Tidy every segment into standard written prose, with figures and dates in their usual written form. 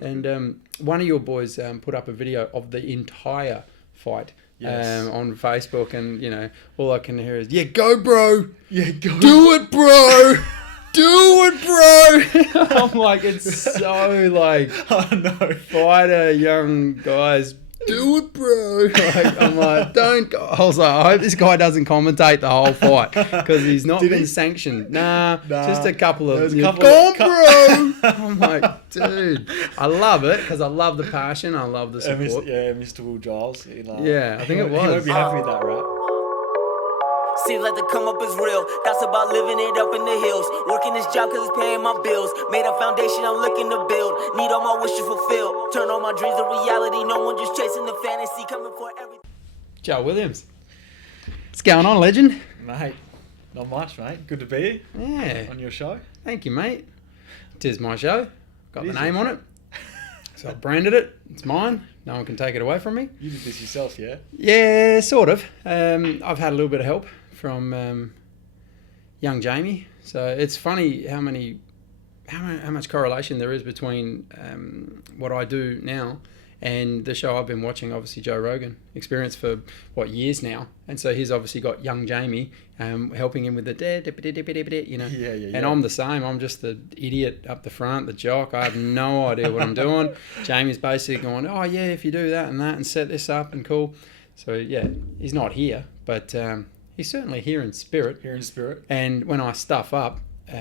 And one of your boys put up a video of the entire fight on Facebook, and all I can hear is, "Yeah, go, bro. Yeah, go. Do it, bro. Do it, bro." I'm like, it's so like, Oh no, fighter young guys. Do it, bro. I'm like, don't go. I was like, I hope this guy doesn't commentate the whole fight because he's not been sanctioned. Nah, just a couple of. Go on, bro. I'm like, dude, I love it because I love the passion. I love the support. Mr. Will Giles. Yeah, I think it was. He won't be happy with that, right? Seems like the come up is real. That's about living it up in the hills. Working this job cause it's paying my bills. Made a foundation I'm looking to build. Need all my wishes fulfilled. Turn all my dreams to reality. No one just chasing the fantasy. Coming for everything. Joe Williams. What's going on, legend? Mate, not much, mate. Good to be here. Yeah. On your show. Thank you, mate. Tis my show. Got the name on it. So I branded it. It's mine. No one can take it away from me. You did this yourself, yeah? Yeah, sort of. I've had a little bit of help from young Jamie. So it's funny how much correlation there is between what I do now and the show I've been watching, obviously Joe Rogan Experience for years now. And so he's obviously got young Jamie helping him with the Yeah. And I'm the same. I'm just the idiot up the front, the jock. I have no idea what I'm doing. Jamie's basically going, oh yeah, if you do that and set this up and cool. So yeah, he's not here, but he's certainly here in spirit. Here in spirit. And when I stuff up,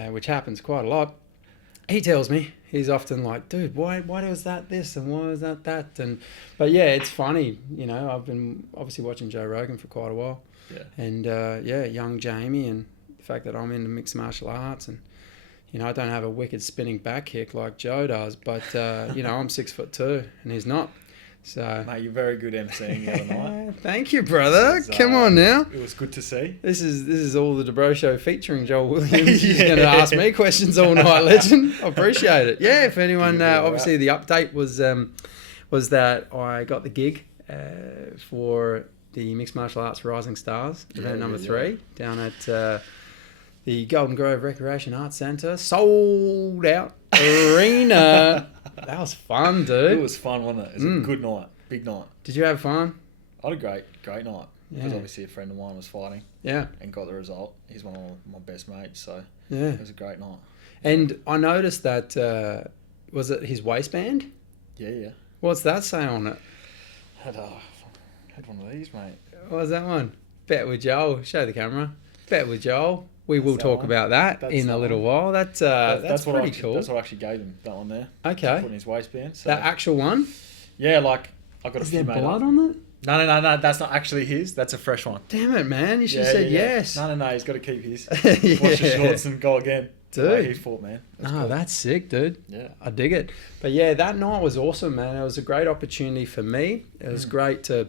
which happens quite a lot, he tells me. He's often like, dude, why was that this and why was that? But yeah, it's funny. I've been obviously watching Joe Rogan for quite a while. Yeah. And young Jamie, and the fact that I'm into mixed martial arts, and I don't have a wicked spinning back kick like Joe does, but I'm 6'2" and he's not. So, mate, you're very good emceeing the other night. Thank you, brother. Come on now. It was good to see. This is all the DaBrowShow featuring Joel Williams. He's going to ask me questions all night, legend. I appreciate it. Yeah, if anyone, obviously the update was that I got the gig for the Mixed Martial Arts Rising Stars event number 3 down at the Golden Grove Recreation Arts Centre. Sold out arena. That was fun, dude. It was fun, wasn't it? It was a good night, big night. Did you have fun? I had a great night. Yeah. Because obviously a friend of mine was fighting. Yeah. And got the result. He's one of my best mates, so yeah, it was a great night. And I noticed that was it his waistband? Yeah. What's that say on it? Had one of these, mate. What was that one? Bet with Joel. Show the camera. Bet with Joel. We will talk about that in a little while. That's pretty cool. That's what I actually gave him, that one there. Okay. Put in his waistband. So. That actual one? Yeah, like I got a Is few there made blood up. on it? No, that's not actually his. That's a fresh one. Damn it, man. You should have said yes. No, he's got to keep his. Yeah. Watch the shorts and go again. Dude. He fought, man. Cool. That's sick, dude. Yeah. I dig it. But yeah, that night was awesome, man. It was a great opportunity for me. It was great to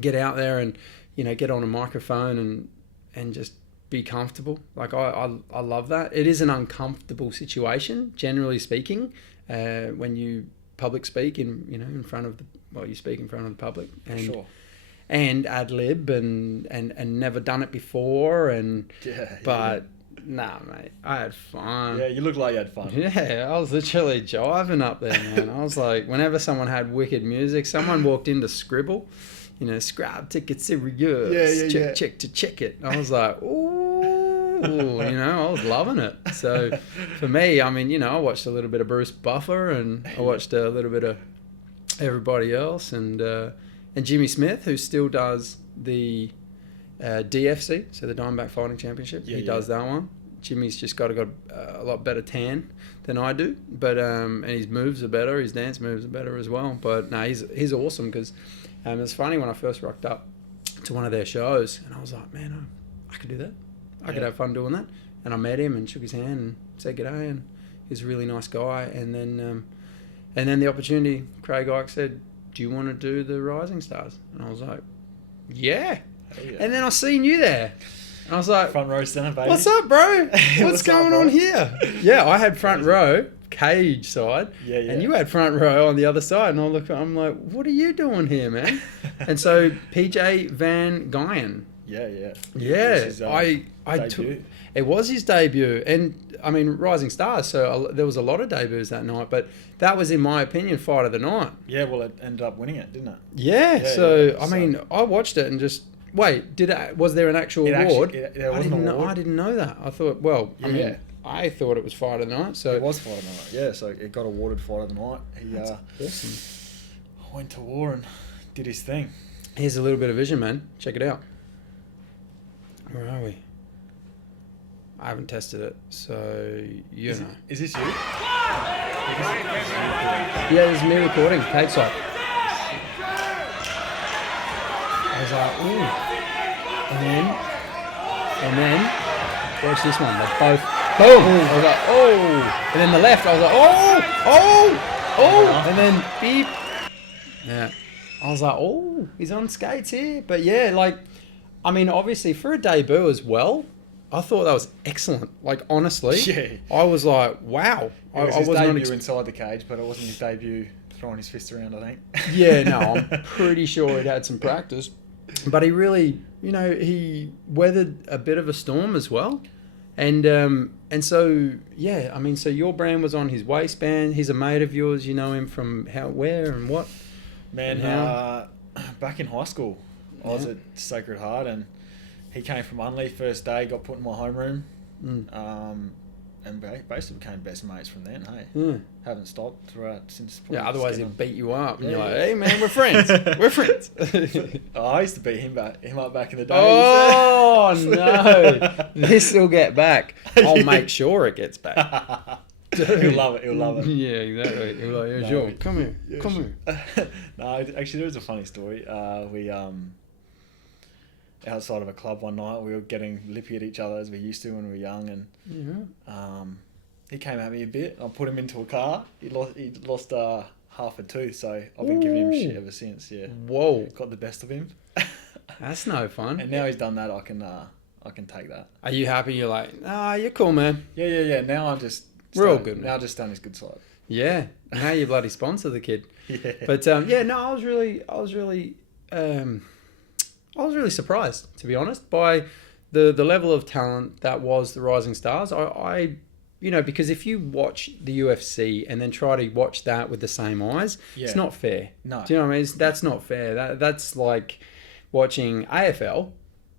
get out there and, get on a microphone and just be comfortable. Like I love that. It is an uncomfortable situation, generally speaking, when you public speak in front of you speak in front of the public, and sure. And ad lib and never done it before, but nah, mate, I had fun. Yeah, you look like you had fun. Yeah, I was literally jiving up there, man. I was like, whenever someone had wicked music, someone walked into Scribble, scrub ticket serious, check to check it. I was like, ooh, I was loving it. So for me, I mean, I watched a little bit of Bruce Buffer, and I watched a little bit of everybody else, and Jimmy Smith, who still does the DFC, so the Diamondback Fighting Championship. He does that one. Jimmy's just got a lot better tan than I do, but and his moves are better. His dance moves are better as well. But no, he's awesome because it's funny when I first rocked up to one of their shows, and I was like, man, I could do that. I could have fun doing that. And I met him and shook his hand and said g'day, and he's a really nice guy. And then the opportunity, Craig Ike said, do you want to do the Rising Stars? And I was like, yeah. And then I seen you there. And I was like, front row center, baby. What's up, bro? What's going on here? Yeah, I had front row, cage side. Yeah. And you had front row on the other side. And I'm like, what are you doing here, man? And so PJ Van Guyen Yeah. It Yeah, was his, I took. debut. It was his debut, and I mean, Rising Stars. So there was a lot of debuts that night, but that was, in my opinion, fight of the night. Yeah, well, it ended up winning it, didn't it? Yeah. So I mean, I watched it and just wait. Was there an actual award? There was an award. I didn't know that. I thought, well, I mean, I thought it was fight of the night. So It was fight of the night. Yeah, so it got awarded fight of the night. He awesome. went to war and did his thing. Here's a little bit of vision, man. Check it out. Where are we? I haven't tested it, so you know. Is this you? Yeah, this is me recording. Tape side. I was like, ooh. And then, watch this one. They both, boom. I was like, oh. And then the left, I was like, oh. And then beep. Yeah. I was like, oh, he's on skates here. But yeah, like, I mean, obviously for a debut as well, I thought that was excellent. Like, honestly, I was like, wow. It was his debut inside the cage, but it wasn't his debut throwing his fists around, I think. Yeah, no, I'm pretty sure he'd had some practice. But he really, he weathered a bit of a storm as well. And so, yeah, I mean, so your brand was on his waistband. He's a mate of yours. You know him from where and what? Man, back in high school, I was at Sacred Heart, and he came from Unley first day, got put in my homeroom, and basically became best mates from then. Hey, haven't stopped throughout since. Yeah, otherwise he'd beat you up, and you're like, "Hey man, we're friends. We're friends." I used to beat him up back in the day. Oh no, this will get back. I'll make sure it gets back. Dude. He'll love it. Yeah, exactly. He'll like, yeah, sure. Come here. No, actually, there was a funny story. We outside of a club one night, we were getting lippy at each other as we used to when we were young, and he came at me a bit. I put him into a car. He lost half a tooth, so I've been giving him shit ever since. Yeah. Whoa. Got the best of him. That's no fun. And now he's done that, I can take that. Are you happy? You're like, you're cool, man. Yeah. Now I'm just. We're all good. Now I just done his good side. Yeah. Now you bloody sponsor the kid. Yeah. But I was really surprised, to be honest, by the level of talent that was the Rising Stars. I because if you watch the UFC and then try to watch that with the same eyes, it's not fair. No. Do you know what I mean? That's not fair. That's like watching AFL,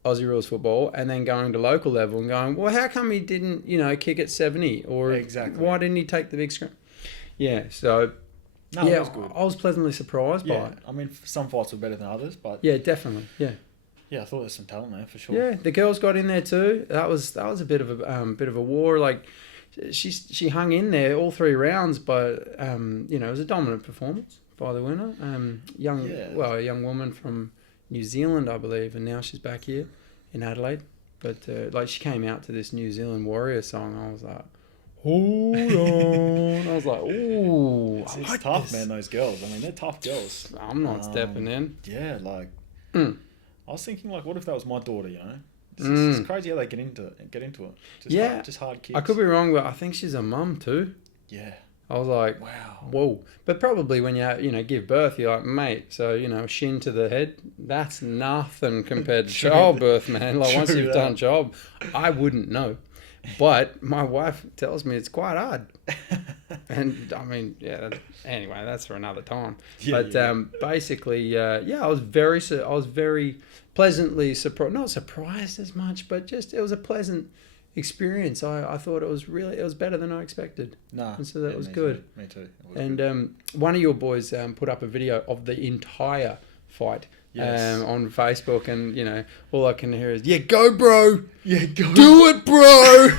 Aussie Rules Football, and then going to local level and going, well, how come he didn't, kick at 70? Or why didn't he take the big screen? Yeah, so... No, it was good. I was pleasantly surprised by it. I mean, some fights were better than others, but... Yeah, definitely, yeah. Yeah, I thought there was some talent there, for sure. Yeah, the girls got in there too. That was a bit of a war. Like, she hung in there all 3 rounds, but, it was a dominant performance by the winner. A young woman from New Zealand, I believe, and now she's back here in Adelaide. But she came out to this New Zealand Warrior song. I was like, hold on. I was like, ooh, it's tough, man. Those girls. I mean, they're tough girls. I'm not stepping in. Yeah, like I was thinking, like, what if that was my daughter? It's crazy how they get into it. Just hard kicks. I could be wrong, but I think she's a mum too. Yeah. I was like, wow, whoa. But probably when you give birth, you're like, mate, so, shin to the head, that's nothing compared to childbirth, man. Like, once you've done job, I wouldn't know. But my wife tells me it's quite hard. And, I mean, anyway, that's for another time. Basically, I was very pleasantly surprised. Not surprised as much, but just it was a pleasant experience. I thought it was better than I expected. And so that was good. Me too. And one of your boys put up a video of the entire fight on Facebook, and all I can hear is, yeah, go bro, do it bro,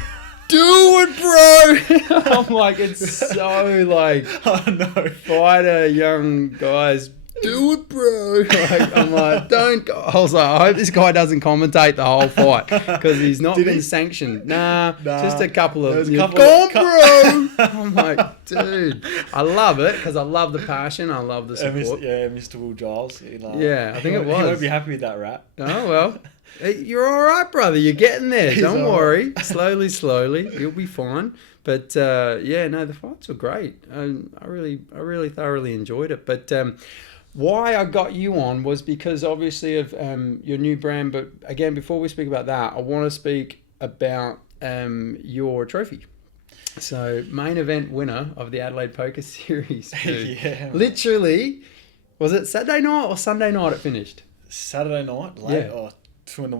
do it bro. I'm like, it's so like, oh no, fighter young guys, do it bro. I'm like, don't go. I was like, I hope this guy doesn't commentate the whole fight, because he's not been sanctioned. Nah, just a couple of, go on bro. I'm like, Dude, I love it because I love the passion. I love the support. Mr. Will Giles. I think it was. He won't be happy with that rap. Oh, well. You're all right, brother. You're getting there. Don't worry. Right. Slowly. You'll be fine. But, the fights were great. I really thoroughly enjoyed it. But why I got you on was because, obviously, of your new brand. But, again, before we speak about that, I want to speak about your trophy. So, main event winner of the Adelaide Poker Series. Yeah. Literally, was it Saturday night or Sunday night it finished? Saturday night, late. Yeah. 2 a.m.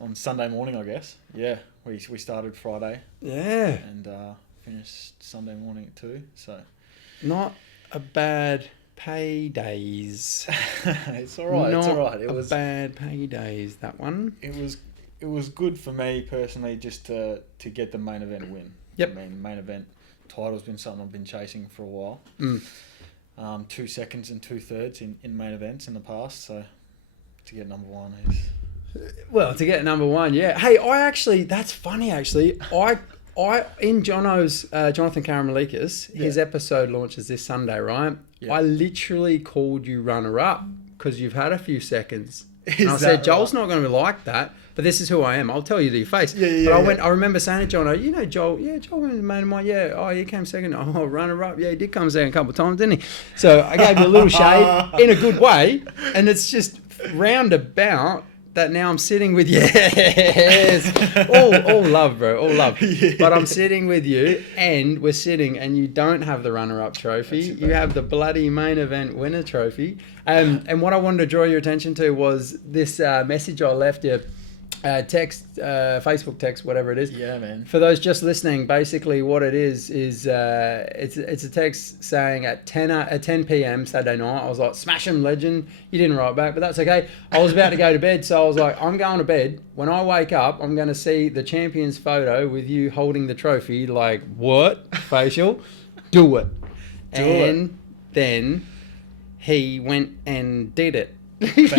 on Sunday morning, I guess. Yeah, we started Friday. Yeah. And finished Sunday morning at 2. So not a bad paydays. It's all right. It's all right. It was bad paydays, that one. It was good for me personally just to get the main event win. Yep. I mean, main event title's been something I've been chasing for a while. 2 seconds and 2/3 in main events in the past, so to get number 1 is... Well, to get number 1, yeah. Hey, that's funny actually. I in Jono's, Jonathan Karamelikis, his episode launches this Sunday, right? Yeah. I literally called you runner-up because you've had a few seconds. And I said, Joel's not going to be like that, but this is who I am. I'll tell you to your face. I remember saying to Jono, Joel, Joel was a mate of mine, he came second. Oh, runner-up, he did come second a couple of times, didn't he? So I gave you a little shade in a good way, and it's just roundabout that now I'm sitting with you. Yes. All love, bro. All love. Yeah. But I'm sitting with you and we're sitting and you don't have the runner-up trophy. You have the bloody main event winner trophy. And what I wanted to draw your attention to was this message I left you. Text, Facebook text, whatever it is. Yeah, man. For those just listening, basically what it is it's a text saying at 10 p.m. Saturday night, I was like, smash him, legend. You didn't write back, but that's okay. I was about to go to bed, so I was like, I'm going to bed. When I wake up, I'm going to see the champion's photo with you holding the trophy. Like, what? Facial? Do it. And then he went and did it. Yes.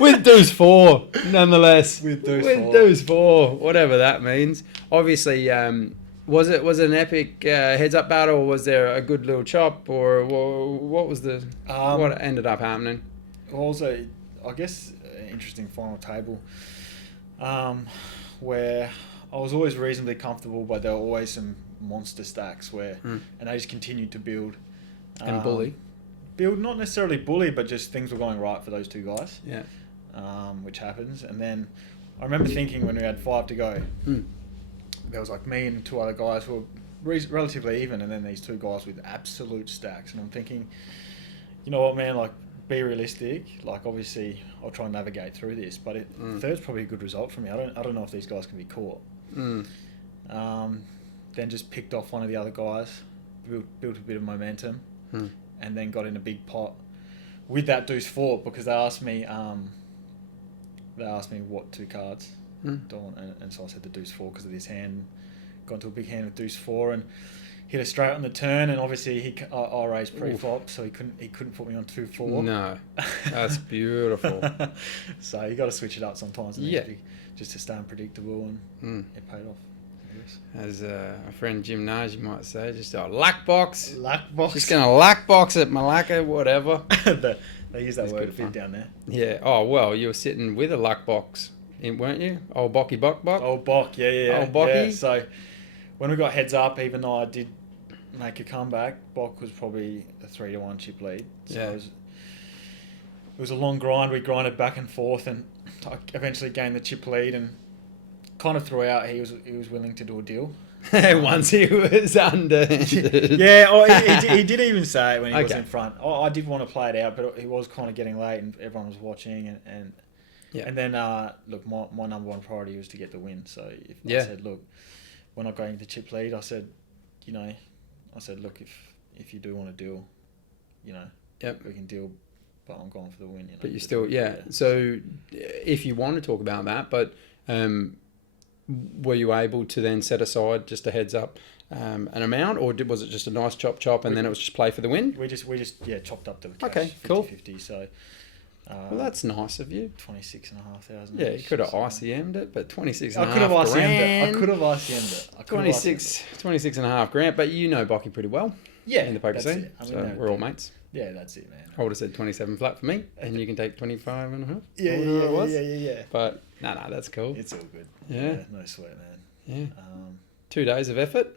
With deuce 4, nonetheless. With deuce 4, whatever that means. Obviously, was it an epic heads up battle, or was there a good little chop, or what was the what ended up happening? Also, I guess an interesting final table, where I was always reasonably comfortable, but there were always some monster stacks and they just continued to build and bully. Build, not necessarily bully, but just things were going right for those two guys. Yeah. Which happens. And then I remember thinking when we had 5 to go, there was like me and 2 other guys who were relatively even, and then these 2 guys with absolute stacks. And I'm thinking, you know what, man, like, be realistic. Like, obviously, I'll try and navigate through this, but third's probably a good result for me. I don't know if these guys can be caught. Then just picked off one of the other guys, built a bit of momentum. And then got in a big pot with that deuce 4 because they asked me what 2 cards, and so I said the deuce 4 because of this hand. Got into a big hand with deuce 4 and hit a straight on the turn, and obviously I raised pre-flop, so he couldn't put me on 2-4. No, that's beautiful. So you got to switch it up sometimes, just to stay unpredictable, and it paid off. As a friend Jim Nage might say, just a luck box. Just going to luck box it, Malacca, whatever. They use that word a bit down there. Yeah. Oh, well, you were sitting with a luck box, weren't you? Old Bocky Bock. Old Bock, yeah. Old Bocky. Yeah. So when we got heads up, even though I did make a comeback, Bock was probably a 3-1 chip lead. So it was a long grind. We grinded back and forth, and I eventually gained the chip lead, and kind of throughout he was willing to do a deal. Once he was under. He did even say it when he was in front. I did want to play it out, but it was kind of getting late and everyone was watching, and then look, my number 1 priority was to get the win. So I said, look, when I got into chip lead, I said, look, if you do want to deal, we can deal, but I'm going for the win. But you still, So if you want to talk about that, but were you able to then set aside just a heads up an amount, or was it just a nice chop and then it was just play for the win? We just chopped up the cash 50-50. So Well, that's nice of you. 26,500. Yeah, you could have ICM'd it, but 26 and I a could have half ICM'd grand. it. I could have ICM'd it. 26 and a half grand, but you know Bockie pretty well. Yeah, in the poker that's scene. it. I mean, So we're all mates. Yeah, that's it, man. I would have said 27 flat for me, and you can take 25 and a half. Yeah. But no, that's cool. It's all good. Yeah. No sweat, man. Yeah. 2 days of effort.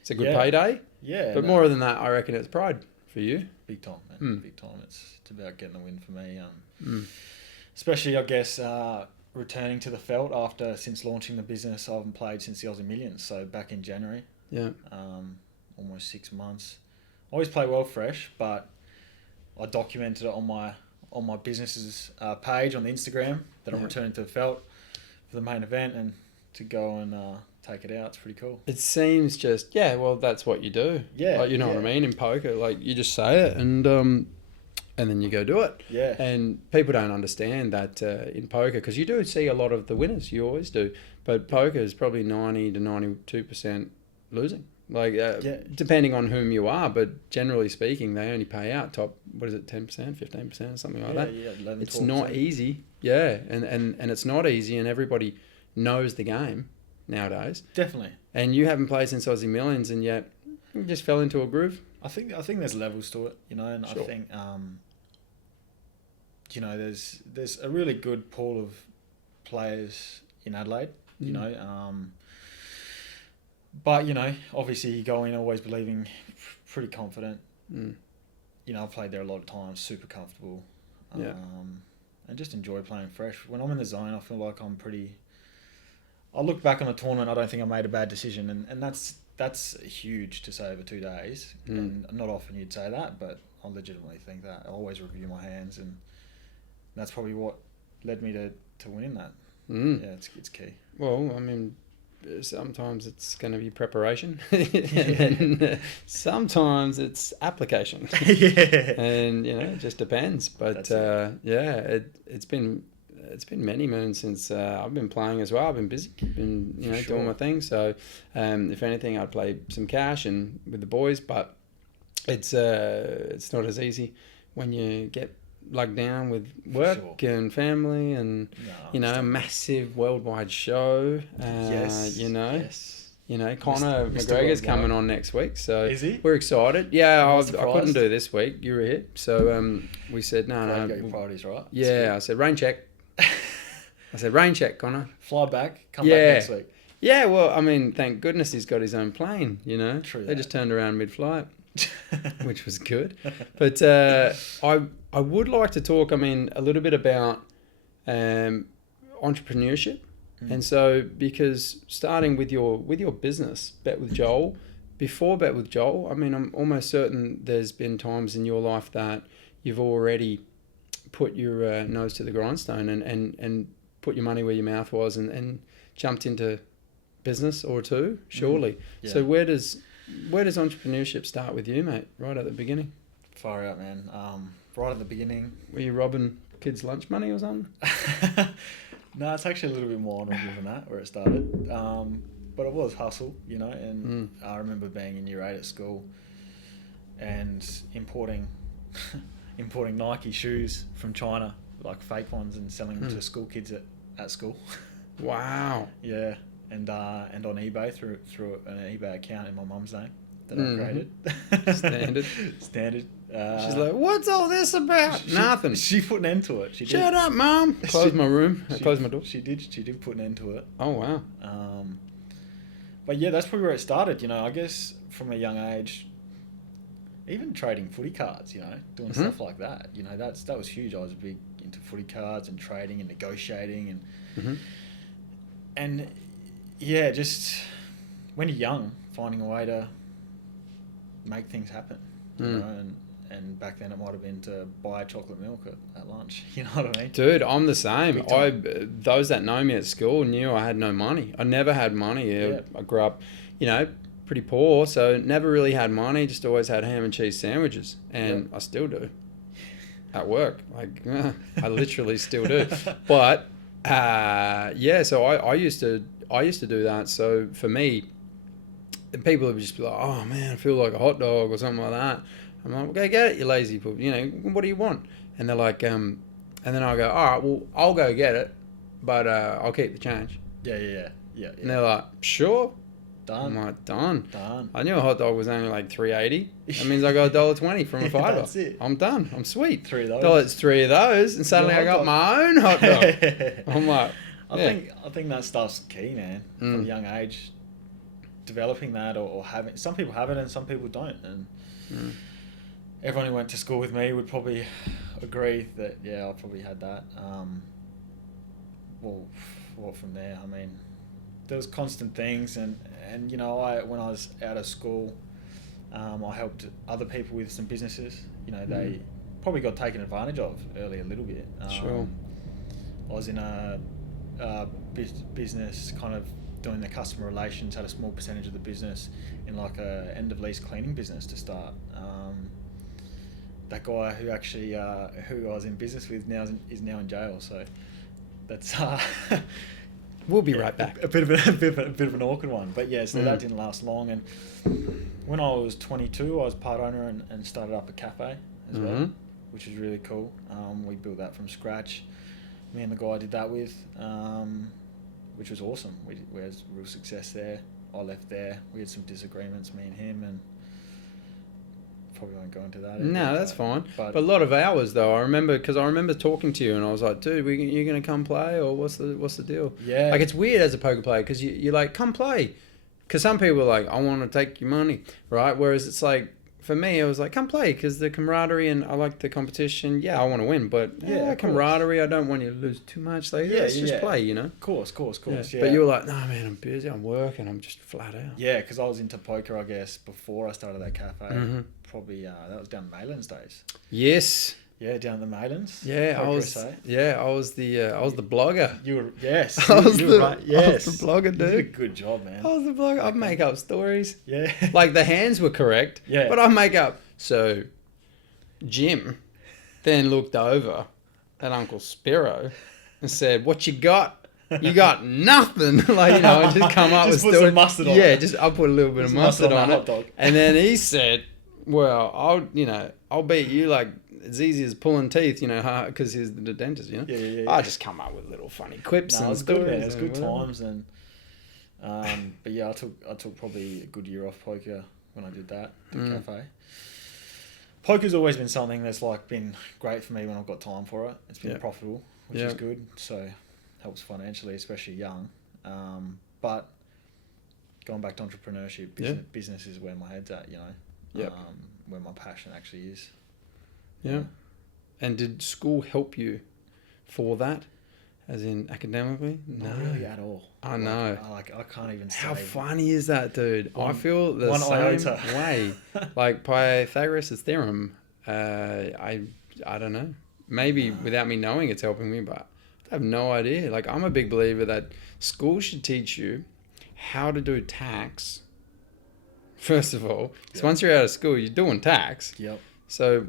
It's a good payday. Yeah. But more than that, I reckon it's pride for you. Big time, man. Big time. It's about getting the win for me. Especially, I guess, returning to the felt since launching the business. I haven't played since the Aussie Millions, so back in January. Yeah. Almost 6 months. I always play well fresh, but I documented it on my business's page on the Instagram that I'm returning to the felt for the main event and to go and take it out. It's pretty cool. It seems just well, that's what you do. Yeah, like, you know what I mean in poker. Like you just say it and then you go do it. Yeah. And people don't understand that in poker because you do see a lot of the winners. You always do, but poker is probably 90 to 92% losing. Like, depending on whom you are, but generally speaking, they only pay out top, 10%, 15%, something like that. Yeah, 11, it's 12%. not easy. Yeah, and it's not easy, and everybody knows the game nowadays. Definitely. And you haven't played since Aussie Millions, and yet you just fell into a groove. I think there's levels to it, and sure. I think, there's a really good pool of players in Adelaide, but, obviously you go in always believing pretty confident. I've played there a lot of times, super comfortable. And just enjoy playing fresh. When I'm in the zone, I feel like I look back on the tournament, I don't think I made a bad decision. And that's huge to say over 2 days. And not often you'd say that, but I legitimately think that. I always review my hands, and that's probably what led me to winning that. Yeah, it's key. Well, I mean, sometimes it's going to be preparation, and then sometimes it's application. And it just depends. But it's been many moons since I've been playing as well. I've been busy, doing my thing. So if anything, I'd play some cash and with the boys. But it's not as easy when you get lugged down with work and family and a massive worldwide show. Conor McGregor's coming on next week, so is he? We're excited. Yeah, I couldn't do this week. You were here, so we said no. You got your priorities right. Yeah, I said rain check. Rain check, Conor. Fly back, come back next week. Yeah, well, I mean, thank goodness he's got his own plane. True. They just turned around mid-flight. Which was good. But I would like to talk, a little bit about entrepreneurship. And so, because starting with your business, Bet with Joel, before Bet with Joel, I'm almost certain there's been times in your life that you've already put your nose to the grindstone and put your money where your mouth was and jumped into business or two, surely. Yeah. So where does entrepreneurship start with you, mate? Right at the beginning? Far out, man. Right at the beginning. Were you robbing kids' lunch money or something? No, it's actually a little bit more honourable than that, where it started. But it was hustle, and I remember being in year 8 at school and importing Nike shoes from China, like fake ones, and selling them to school kids at school. Wow. Yeah. And on eBay through an eBay account in my mum's name that I created. Standard. She's like, what's all this about? Nothing. She put an end to it. Shut up, Mum. Closed my room. Closed my door. She did put an end to it. Oh, wow. But yeah, that's probably where it started, I guess from a young age, even trading footy cards, doing stuff like that. That was huge. I was big into footy cards and trading and negotiating and yeah, just when you're young, finding a way to make things happen, and back then it might have been to buy chocolate milk at lunch. You know what I mean? Dude, I'm the same. Those that know me at school knew I had no money. I never had money. Yeah. I grew up, pretty poor, so never really had money. Just always had ham and cheese sandwiches, and I still do. At work, I literally still do. But so I used to do that. So for me, people would just be like, oh man, I feel like a hot dog or something like that. I'm like, okay, get it, you lazy poop. What do you want? And they're like, And then I'll go, all right, well, I'll go get it, but I'll keep the change. Yeah. And they're like, sure. Done. I'm like, done. Done. I knew a hot dog was only like $3.80. That means I got $1.20 from a fiver. That's it. I'm done. I'm sweet. 3 of those. It's 3 of those, and suddenly I got dog. my own hot dog. I'm like, I think that stuff's key, man. From a young age, developing that or having. Some people have it and some people don't, and everyone who went to school with me would probably agree that I probably had that. Well, what from there? I mean, there was constant things, and when I was out of school, I helped other people with some businesses. They probably got taken advantage of early a little bit. Sure. I was in a business kind of doing the customer relations, had a small percentage of the business in like a end of lease cleaning business to start. That guy who actually who I was in business with is now in jail, so that's we'll be right back. A bit of an awkward one, but so that didn't last long. And when I was 22, I was part owner and started up a cafe as well, which was really cool. We built that from scratch. Me and the guy I did that with, which was awesome. We had real success there. I left there. We had some disagreements, me and him, and probably won't go into that. No, that's fine. But a lot of hours though. I remember talking to you, and I was like, "Dude, you gonna come play, or what's the deal?" Yeah. Like, it's weird as a poker player because you're like, "Come play," because some people are like, "I want to take your money," right? Whereas it's like, for me, it was like, "Come play," because the camaraderie, and I like the competition. Yeah, I want to win, but camaraderie. I don't want you to lose too much. Like, let's just play, Of course. Yeah. But you were like, "No, man, I'm busy. I'm working. I'm just flat out." Yeah, because I was into poker, I guess, before I started that cafe. Probably that was down Maylands days. Yes. Yeah, down the Maylands. Yeah, I was the blogger. You were yes. I was the right. Yes. I was the blogger, dude. You did a good job, man. I was the blogger. I'd make up stories. Yeah. Like the hands were correct. Yeah. But I'd make up. So, Jim then looked over at Uncle Spiro and said, "What you got?" "You got nothing." Like, I just come up just with put some mustard on it. Yeah, I put a little bit of mustard on hot dog. it. And then he said, "Well, I'll beat you like as easy as pulling teeth, because he's the dentist, Yeah. I just come up with little funny quips and stories. Good, man. It's good times, and but I took probably a good year off poker when I did that, the cafe. Poker's always been something that's been great for me when I've got time for it. It's been profitable, which is good, so helps financially, especially young. But going back to entrepreneurship, business is where my head's at, where my passion actually is. Yeah. And did school help you for that? As in academically? Not really at all. I know. I can't even say. How funny is that, dude? I feel the same way. Like Pythagoras' theorem, I don't know. Maybe without me knowing it's helping me, but I have no idea. Like, I'm a big believer that school should teach you how to do tax, first of all. Because once you're out of school, you're doing tax. Yep. So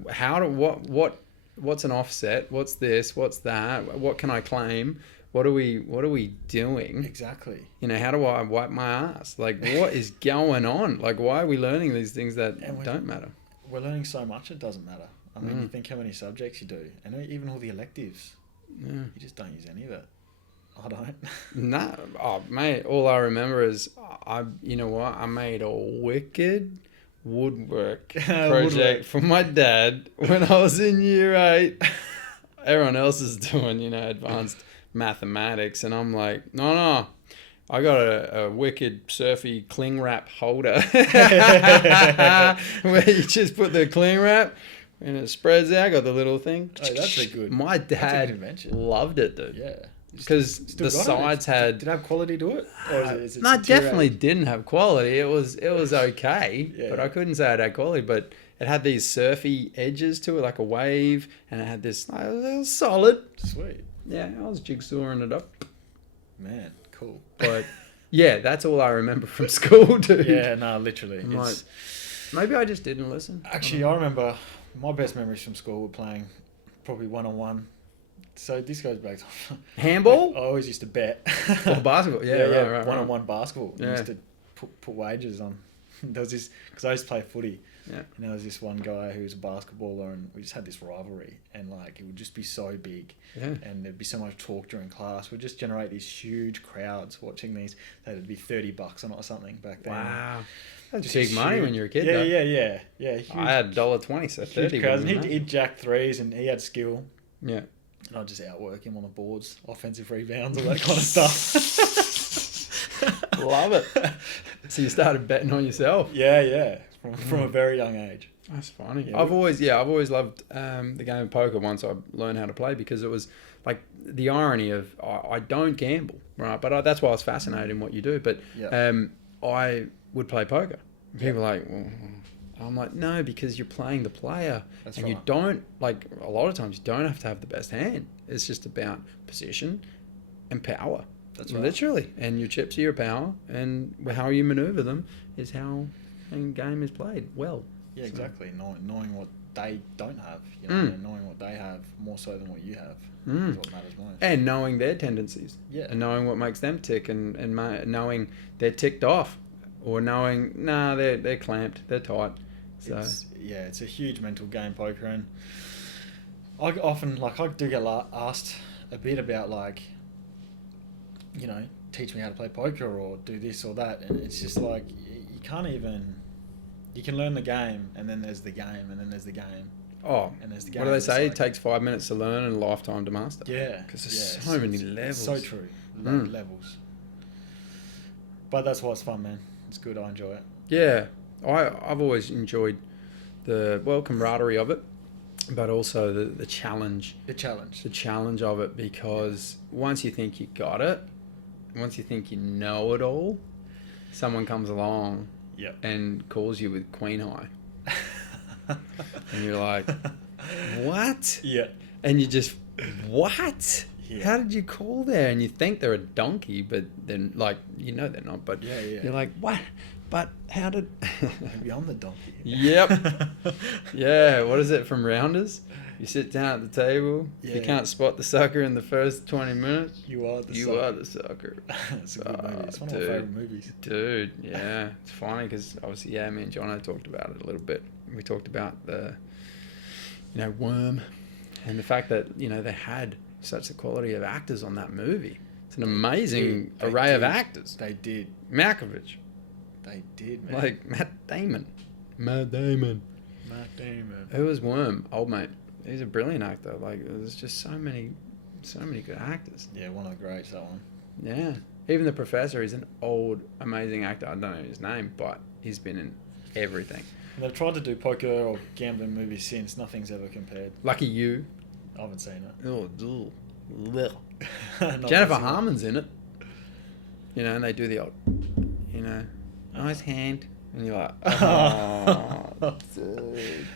what's an offset? What's this? What's that? What can I claim? What are we doing? Exactly. How do I wipe my ass? Like, what is going on? Like, why are we learning these things that don't matter? We're learning so much it doesn't matter. I mean, you think how many subjects you do, and even all the electives. Yeah. You just don't use any of it. I don't. No, mate. All I remember is I made a wicked woodwork project for my dad when I was in year 8. Everyone else is doing, advanced mathematics, and I'm like, no, I got a wicked surfy cling wrap holder where you just put the cling wrap and it spreads out. Got the little thing. Oh, that's a good. My dad loved it, dude. Yeah. Because the sides had... Did it have quality to it? Or is it no, it definitely didn't have quality. It was okay, but I couldn't say it had quality. But it had these surfy edges to it, like a wave, and it had this... It was solid. Sweet. Yeah, I was jigsawing it up. Man, cool. But yeah, that's all I remember from school, dude. Yeah, no, literally. Maybe I just didn't listen. Actually, I remember my best memories from school were playing probably one-on-one. So this goes back to handball. I always used to bet. Or basketball. Yeah, right. One-on-one basketball. Yeah. I used to put wagers on there was this, because I used to play footy. Yeah. And there was this one guy who was a basketballer, and we just had this rivalry, and like it would just be so big, and there'd be so much talk during class. We'd just generate these huge crowds watching these. That'd be $30 on it or something back then. Wow, that's big money when you're a kid. Yeah. Huge, I had $1.20, so 30. Crowds, and he'd jack threes, and he had skill. Yeah, and I'd just outwork him on the boards, offensive rebounds, all that kind of stuff. Love it. So you started betting on yourself? Yeah. From a very young age. That's funny. Yeah, I've always loved the game of poker once I learned how to play, because it was like the irony of I don't gamble, right? But that's why I was fascinated in what you do. But I would play poker. People are like, well, I'm like, no, because you're playing the player. That's and right. you don't, like, a lot of times you don't have to have the best hand. It's just about position and power. That's right. Literally. And your chips are your power, and how you maneuver them is how a game is played well. Yeah, exactly. Knowing what they don't have, and knowing what they have more so than what you have is what matters most. And knowing their tendencies. Yeah. And knowing what makes them tick, and knowing they're ticked off, or knowing, they're clamped, they're tight. So it's a huge mental game, poker, and I often, I do get asked a bit about, teach me how to play poker or do this or that, and it's just like, you can't even, you can learn the game, and then there's the game, and then there's the game. Oh, and there's the game. What do they say? It takes 5 minutes to learn and a lifetime to master. Yeah. Because there's so many levels. It's so true. Levels. But that's why it's fun, man. It's good. I enjoy it. Yeah. I've always enjoyed the camaraderie of it, but also the challenge. The challenge of it, because once you think you got it, once you think you know it all, someone comes along and calls you with queen high. And you're like, what? Yeah. And you just, what? Yeah. How did you call there? And you think they're a donkey, but then, they're not. But you're like, what? But how did... Maybe I'm the donkey. Yep. Yeah, what is it from Rounders? You sit down at the table. If you can't spot the sucker in the first 20 minutes, you are the sucker. It's a good movie. It's one of my favourite movies. Dude, yeah. It's funny because obviously, me and Jono talked about it a little bit. We talked about the, Worm, and the fact that, they had such a quality of actors on that movie. It's an amazing array of actors. They did. Malkovich. They did, man. Like Matt Damon. Who was Worm? Old mate. He's a brilliant actor. There's just so many good actors. Yeah, one of the greats, that one. Yeah. Even the Professor is an old, amazing actor. I don't know his name, but he's been in everything. And they've tried to do poker or gambling movies since. Nothing's ever compared. Lucky You. I haven't seen it. Oh, Jennifer Harmon's in it. And they do the old, nice hand. And you're like, oh, dude.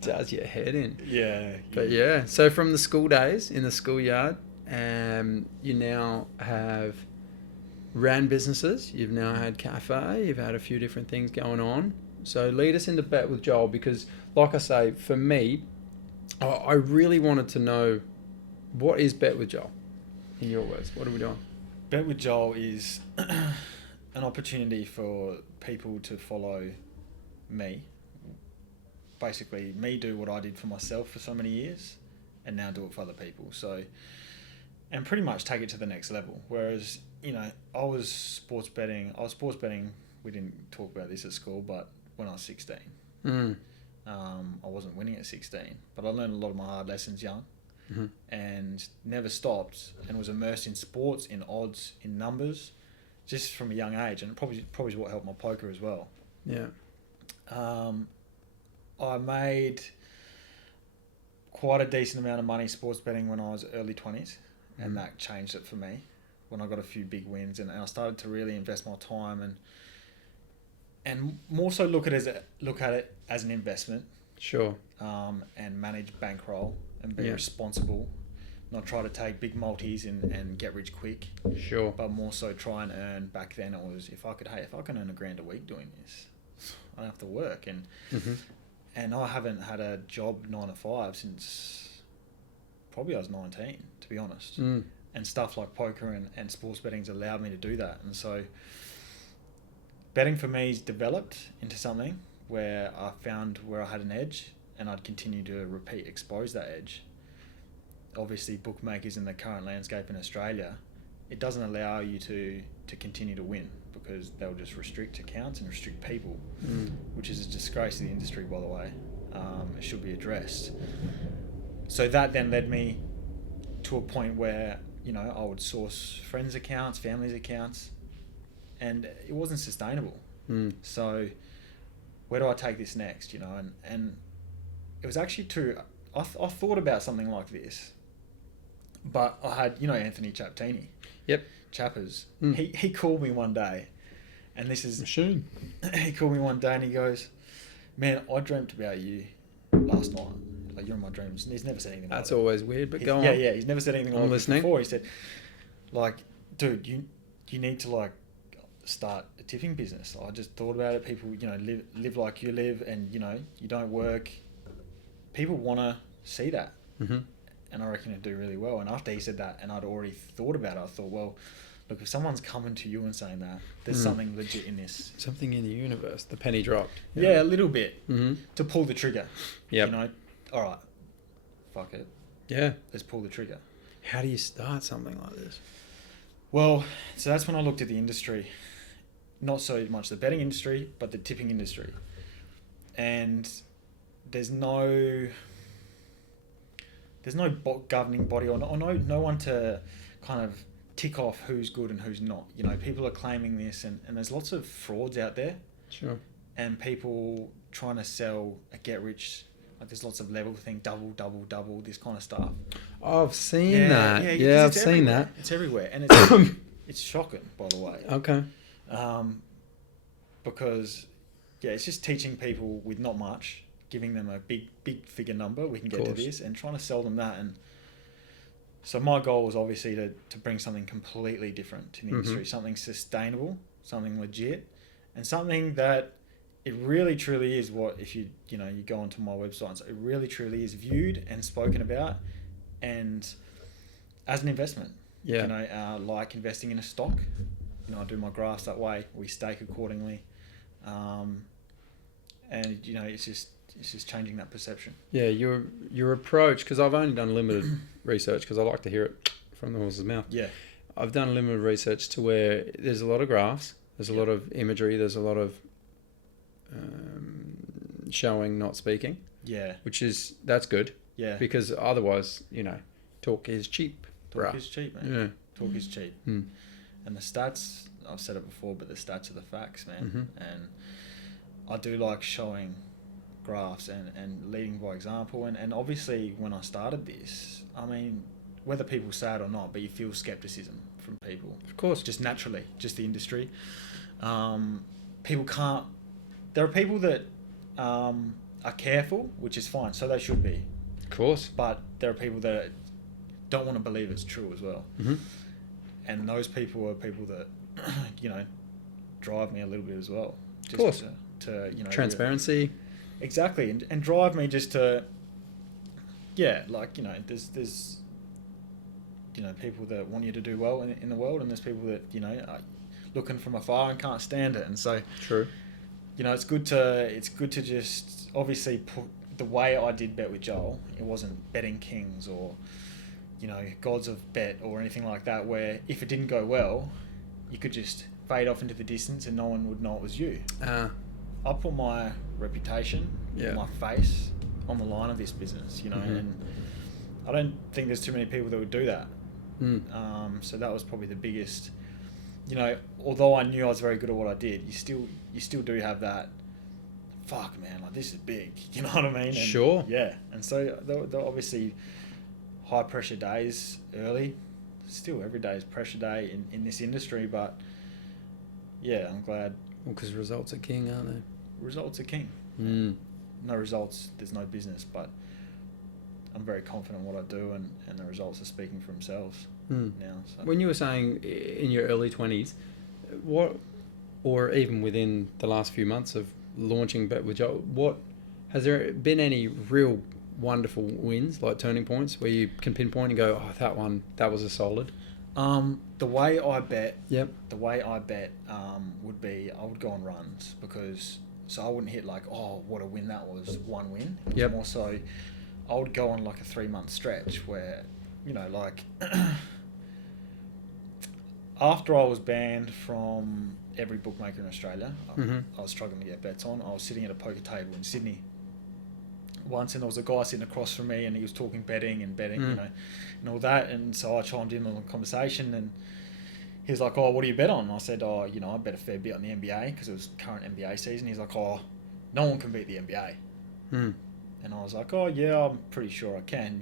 Does your head in. Yeah. But so from the school days in the schoolyard, you now have ran businesses. You've now had cafe. You've had a few different things going on. So lead us into Bet with Joel, because, like I say, for me, I really wanted to know, what is Bet with Joel? In your words, what are we doing? Bet with Joel is an opportunity for people to follow me. Basically, me do what I did for myself for so many years, and now do it for other people. So, and pretty much take it to the next level. Whereas, I was sports betting. We didn't talk about this at school, but when I was 16, I wasn't winning at 16, but I learned a lot of my hard lessons young, and never stopped, and was immersed in sports, in odds, in numbers, just from a young age, and probably is what helped my poker as well. Yeah. I made quite a decent amount of money sports betting when I was early 20s, and that changed it for me when I got a few big wins, and I started to really invest my time and more so look at it as an investment. Sure. And manage bankroll and be responsible, not try to take big multis and get rich quick. Sure. But more so try and earn. Back then it was, if I can earn $1,000 a week doing this, I don't have to work. And I haven't had a job 9 to 5 since probably I was 19, to be honest. And stuff like poker and sports betting's allowed me to do that. And so betting for me's developed into something where I found where I had an edge, and I'd continue to expose that edge. Obviously, bookmakers in the current landscape in Australia, it doesn't allow you to continue to win, because they'll just restrict accounts and restrict people, which is a disgrace to the industry, by the way. It should be addressed. So that then led me to a point where, you know, I would source friends' accounts, families' accounts, and it wasn't sustainable. So where do I take this next, you know? And it was actually I thought about something like this, but I had, you know, Anthony Chaptini. Yep. Chappers. He called me one day, and this is... Machine. He called me one day and he goes, man, I dreamt about you last night. Like, you're in my dreams. And he's never said anything That's like always weird, but go on. Yeah, he's never said anything I'm like listening. this before. He said, like, dude, you need to, like, start a tipping business. I just thought about it. People, you know, live like you live, and, you know, you don't work. People want to see that. Mm-hmm. And I reckon it'd do really well. And after he said that, and I'd already thought about it, I thought, well, look, if someone's coming to you and saying that, there's something legit in this. Something in the universe. The penny dropped. Yeah, a little bit. Mm-hmm. To pull the trigger. Yep. You know, all right, fuck it. Yeah. Let's pull the trigger. How do you start something like this? Well, so that's when I looked at the industry. Not so much the betting industry, but the tipping industry. And there's no governing body or no one to kind of tick off who's good and who's not. You know, people are claiming this, and there's lots of frauds out there. Sure. And people trying to sell a get rich, like there's lots of level thing, double, this kind of stuff. Oh, I've seen that. Yeah, I've seen that. It's everywhere, and it's it's shocking, by the way. Okay. Because it's just teaching people with not much, giving them a big figure number, we can get to this, and trying to sell them that. And so my goal was obviously to bring something completely different to the industry, something sustainable, something legit, and something that it really truly is what, if you go onto my website, it really truly is viewed and spoken about, and as an investment. Yeah. You know, like investing in a stock. You know, I do my graphs that way. We stake accordingly, and you know, it's just changing that perception. Yeah, your approach, because I've only done limited research, because I like to hear it from the horse's mouth. Yeah. I've done limited research to where there's a lot of graphs, there's a lot of imagery, there's a lot of showing, not speaking. Yeah. That's good. Yeah. Because otherwise, you know, talk is cheap. Talk is cheap, man. Yeah. Talk is cheap. And the stats, I've said it before, but the stats are the facts, man. And I do like showing graphs and leading by example. And obviously, when I started this, I mean, whether people say it or not, but you feel skepticism from people. Of course. Just naturally, just the industry. People can't... There are people that are careful, which is fine, so they should be. Of course. But there are people that don't want to believe it's true as well. And those people are people that, you know, drive me a little bit as well. Just of course. To you know... Transparency. Exactly. And drive me just to... Yeah, like, you know, there's you know, people that want you to do well in the world, and there's people that, you know, are looking from afar and can't stand it. And so... True. You know, it's good to just obviously put the way I did Bet with Joel. It wasn't betting kings or, you know, gods of bet or anything like that, where if it didn't go well, you could just fade off into the distance and no one would know it was you. I put my reputation, my face on the line of this business, you know, and I don't think there's too many people that would do that. So that was probably the biggest. You know, although I knew I was very good at what I did, you still do have that, fuck, man, like, this is big. You know what I mean? And, sure. Yeah. And so there were obviously high pressure days early. Still, every day is pressure day in this industry, but yeah, I'm glad. Well, because results are king, aren't they? Results are king. No results, there's no business, but I'm very confident in what I do, and the results are speaking for themselves now. So. When you were saying in your early 20s, what, or even within the last few months of launching Bet with Joel, what has there been any real wonderful wins, like turning points, where you can pinpoint and go, oh, that was a solid? The way I bet. Yep. The way I bet would be I would go on runs because I wouldn't hit like, oh, what a win that was, one win. It was more so I would go on like a 3-month stretch where, like after I was banned from every bookmaker in Australia, I was struggling to get bets on. I was sitting at a poker table in Sydney once, and there was a guy sitting across from me, and he was talking betting, and all that. And so I chimed in on the conversation, and he was like, "Oh, what do you bet on?" And I said, "Oh, I bet a fair bit on the NBA because it was current NBA season." He's like, "Oh, no one can beat the NBA." And I was like, "Oh, yeah, I'm pretty sure I can."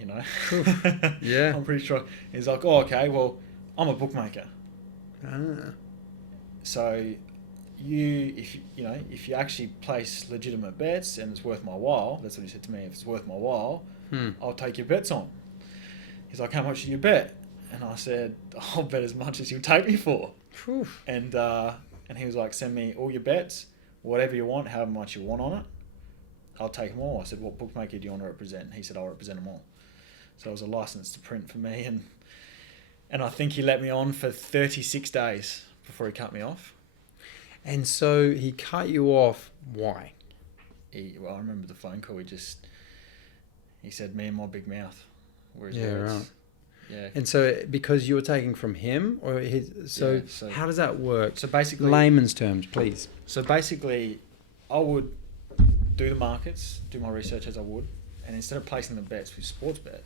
Yeah, I'm pretty sure. He's like, "Oh, okay, well, I'm a bookmaker." So if you actually place legitimate bets and it's worth my while, that's what he said to me. If it's worth my while, I'll take your bets on. He's like, "How much do you bet?" And I said, "I'll bet as much as you take me for." And he was like, "Send me all your bets, whatever you want, however much you want on it. I'll take them all." I said, "What bookmaker do you want to represent?" He said, "I'll represent them all." So it was a license to print for me, and I think he let me on for 36 days before he cut me off. And so he cut you off. Why? I remember the phone call. He said, "Me and my big mouth." Were his words. Right. Yeah. And so because you were taking from him, or so how does that work? So basically, layman's terms, please. So basically, I would do the markets, do my research as I would, and instead of placing the bets with Sportsbet,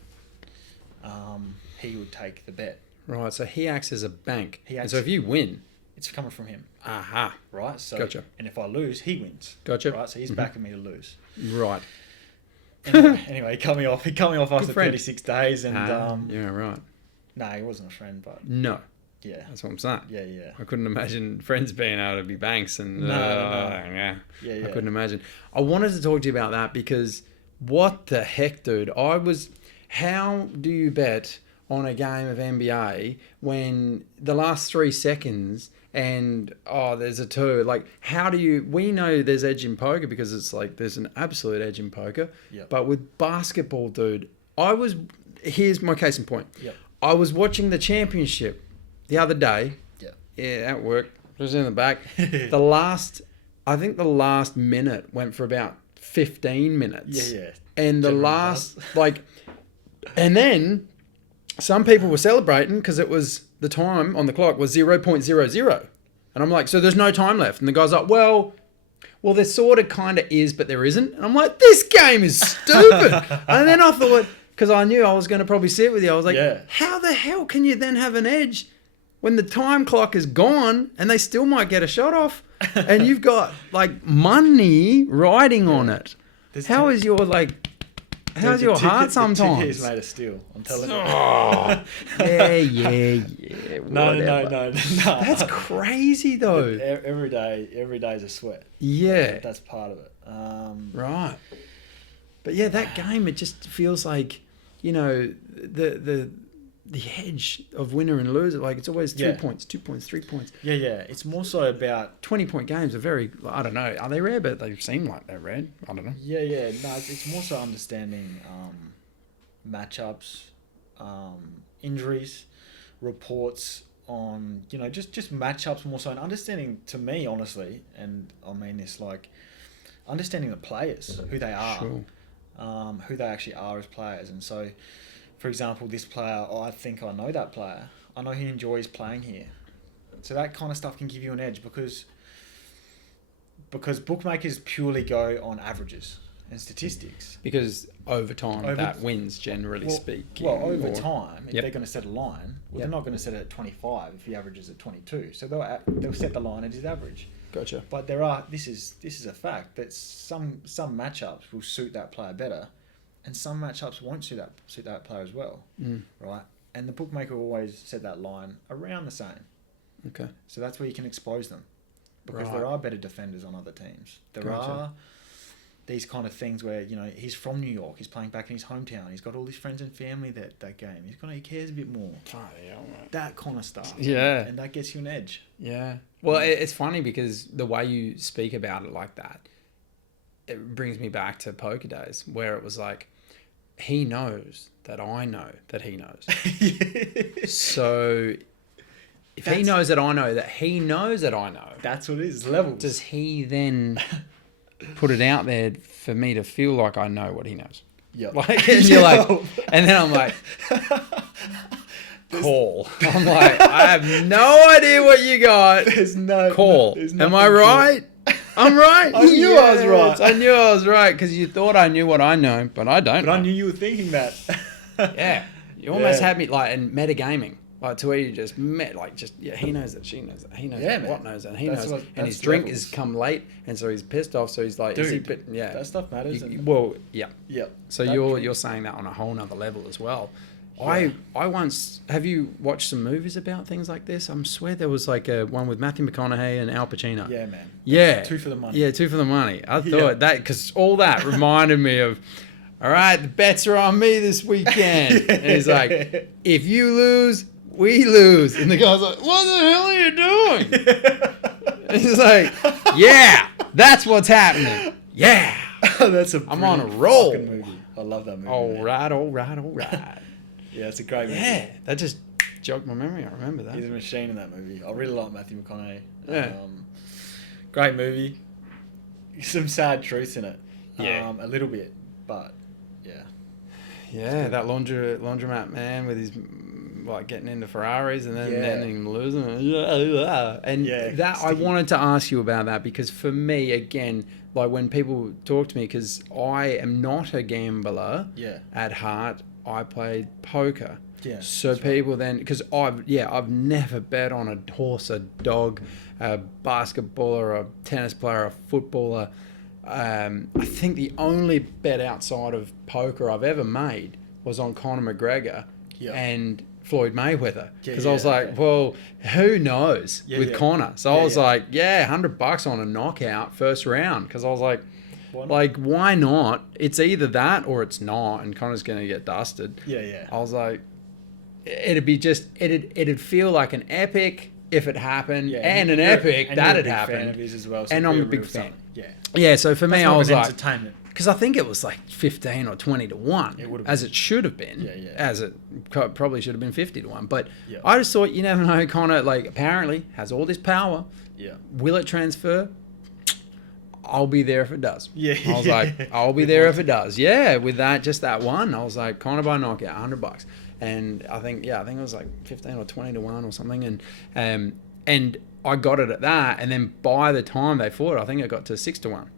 he would take the bet. Right. So he acts as a bank. And so if you win, it's coming from him. Aha. Right. So gotcha. And if I lose, he wins. Gotcha. Right. So he's backing me to lose. Right. Anyway, he cut me off. He cut me off after 36 days, and yeah, right. No, he wasn't a friend, but no. Yeah. That's what I'm saying. Yeah. I couldn't imagine friends being able to be banks and No. Yeah. Yeah. I couldn't imagine. I wanted to talk to you about that because what the heck, dude? How do you bet on a game of NBA when the last 3 seconds and there's a 2? Like, we know there's edge in poker because it's like there's an absolute edge in poker. Yep. But with basketball, dude, here's my case in point. Yep. I was watching the championship the other day. Yeah, at work. Just in the back. the last minute went for about 15 minutes. Yeah. And and then some people were celebrating because it was the time on the clock was 0.00. And I'm like, so there's no time left. And the guy's like, well, there sort of kind of is, but there isn't. And I'm like, this game is stupid. And then I thought, because I knew I was going to probably sit with you, I was like, how the hell can you then have an edge when the time clock is gone and they still might get a shot off and you've got like money riding on it? How's your heart sometimes? The ticket is made of steel. I'm telling you. Yeah. No. That's crazy though. Every day is a sweat. Yeah. That's part of it. Right. But yeah, that game, it just feels like, the edge of winner and loser. Like it's always 3 points, 2 points, 3 points. Yeah. It's more so about 20-point games are very, I don't know, are they rare? But they seem like they're rare. I don't know. Yeah. No, it's more so understanding matchups, injuries, reports on, just matchups more so, and understanding, to me, honestly, and I mean this, like understanding the players, who they are, who they actually are as players. And so, for example, this player, I think I know that player. I know he enjoys playing here. So that kind of stuff can give you an edge because bookmakers purely go on averages and statistics. Because over time, that wins, generally speaking. Well, over time, if they're going to set a line, they're not going to set it at 25 if he averages at 22. So they'll set the line at his average. Gotcha. But this is a fact that some matchups will suit that player better, and some matchups won't suit that player as well, right? And the bookmaker will always set that line around the same. Okay. So that's where you can expose them, because there are better defenders on other teams. There are these kind of things where he's from New York, he's playing back in his hometown, he's got all his friends and family that game. He cares a bit more. That kind of stuff. Yeah. And that gets you an edge. Yeah. Well, it's funny because the way you speak about it like that, it brings me back to poker days where it was like, he knows that I know that he knows. So if he knows that I know that he knows that I know, that's what it is. Levels. does he then put it out there for me to feel like I know what he knows? Yeah. Like, and you're like, and then I'm like, call. I'm like, I have no idea what you got. There's no call. Am I right? I'm right. I knew I was right. I knew I was right because you thought I knew what I know, but I don't. But I knew you were thinking that. Yeah, you almost had me like in metagaming, like to where you just he knows that, she knows that, he knows that, what knows that, he knows, and his drink has come late, and so he's pissed off. So he's like, dude, yeah, that stuff matters. Yeah. So you're saying that on a whole nother level as well. Yeah. I once, have you watched some movies about things like this? I swear there was like a one with Matthew McConaughey and Al Pacino. Yeah, man. Yeah. 2 for the money. Yeah, 2 for the money. I thought that, because all that reminded me of, all right, the bets are on me this weekend. And he's like, if you lose, we lose. And the guy's like, what the hell are you doing? And he's like, yeah, that's what's happening. Yeah. I'm on a roll. Movie. I love that movie. All right. Yeah, it's a great movie. Yeah, that just jogged my memory. I remember that. He's a machine in that movie. I really like Matthew McConaughey. Yeah. Great movie. Some sad truths in it. Yeah. A little bit, but yeah. Yeah, that laundromat man with his like getting into Ferraris and then ending losing. And that I wanted to ask you about that because for me, again, like when people talk to me, because I am not a gambler at heart. I played poker. Yeah. So people then, because I've never bet on a horse, a dog, a basketballer, a tennis player, a footballer. I think the only bet outside of poker I've ever made was on Conor McGregor and Floyd Mayweather. Because I was like, well, who knows with Conor? So I was like, $100 on a knockout first round. Because I was like, why not? It's either that or it's not, and Connor's going to get dusted. Yeah. I was like, it'd feel like an epic if it happened, and an epic that had happened. Fan of his as well, so and I'm a big fan. Yeah. Yeah. So for me, I was like, entertainment. Because I think it was like 15 or 20 to 1, as it should have been. Yeah. As it probably should have been 50 to 1. But I just thought, you never know, Connor, like, apparently has all this power. Yeah. Will it transfer? I'll be there if it does. Yeah. I was like, I'll be there if it does. Yeah, with that, just that one, I was like, Connor by knockout, $100. And I think it was like 15 or 20 to 1 or something. And I got it at that. And then by the time they fought, I think it got to 6 to 1.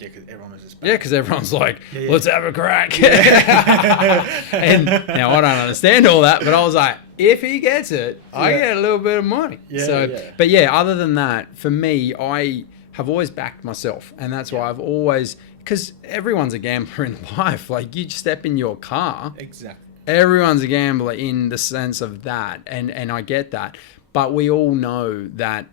Yeah, because everyone was just because everyone's like, let's have a crack. And now I don't understand all that, but I was like, if he gets it, I get a little bit of money. But other than that, for me, I have always backed myself. And that's why I've always, because everyone's a gambler in life. Like, you step in your car. Exactly. Everyone's a gambler in the sense of that. And I get that. But we all know that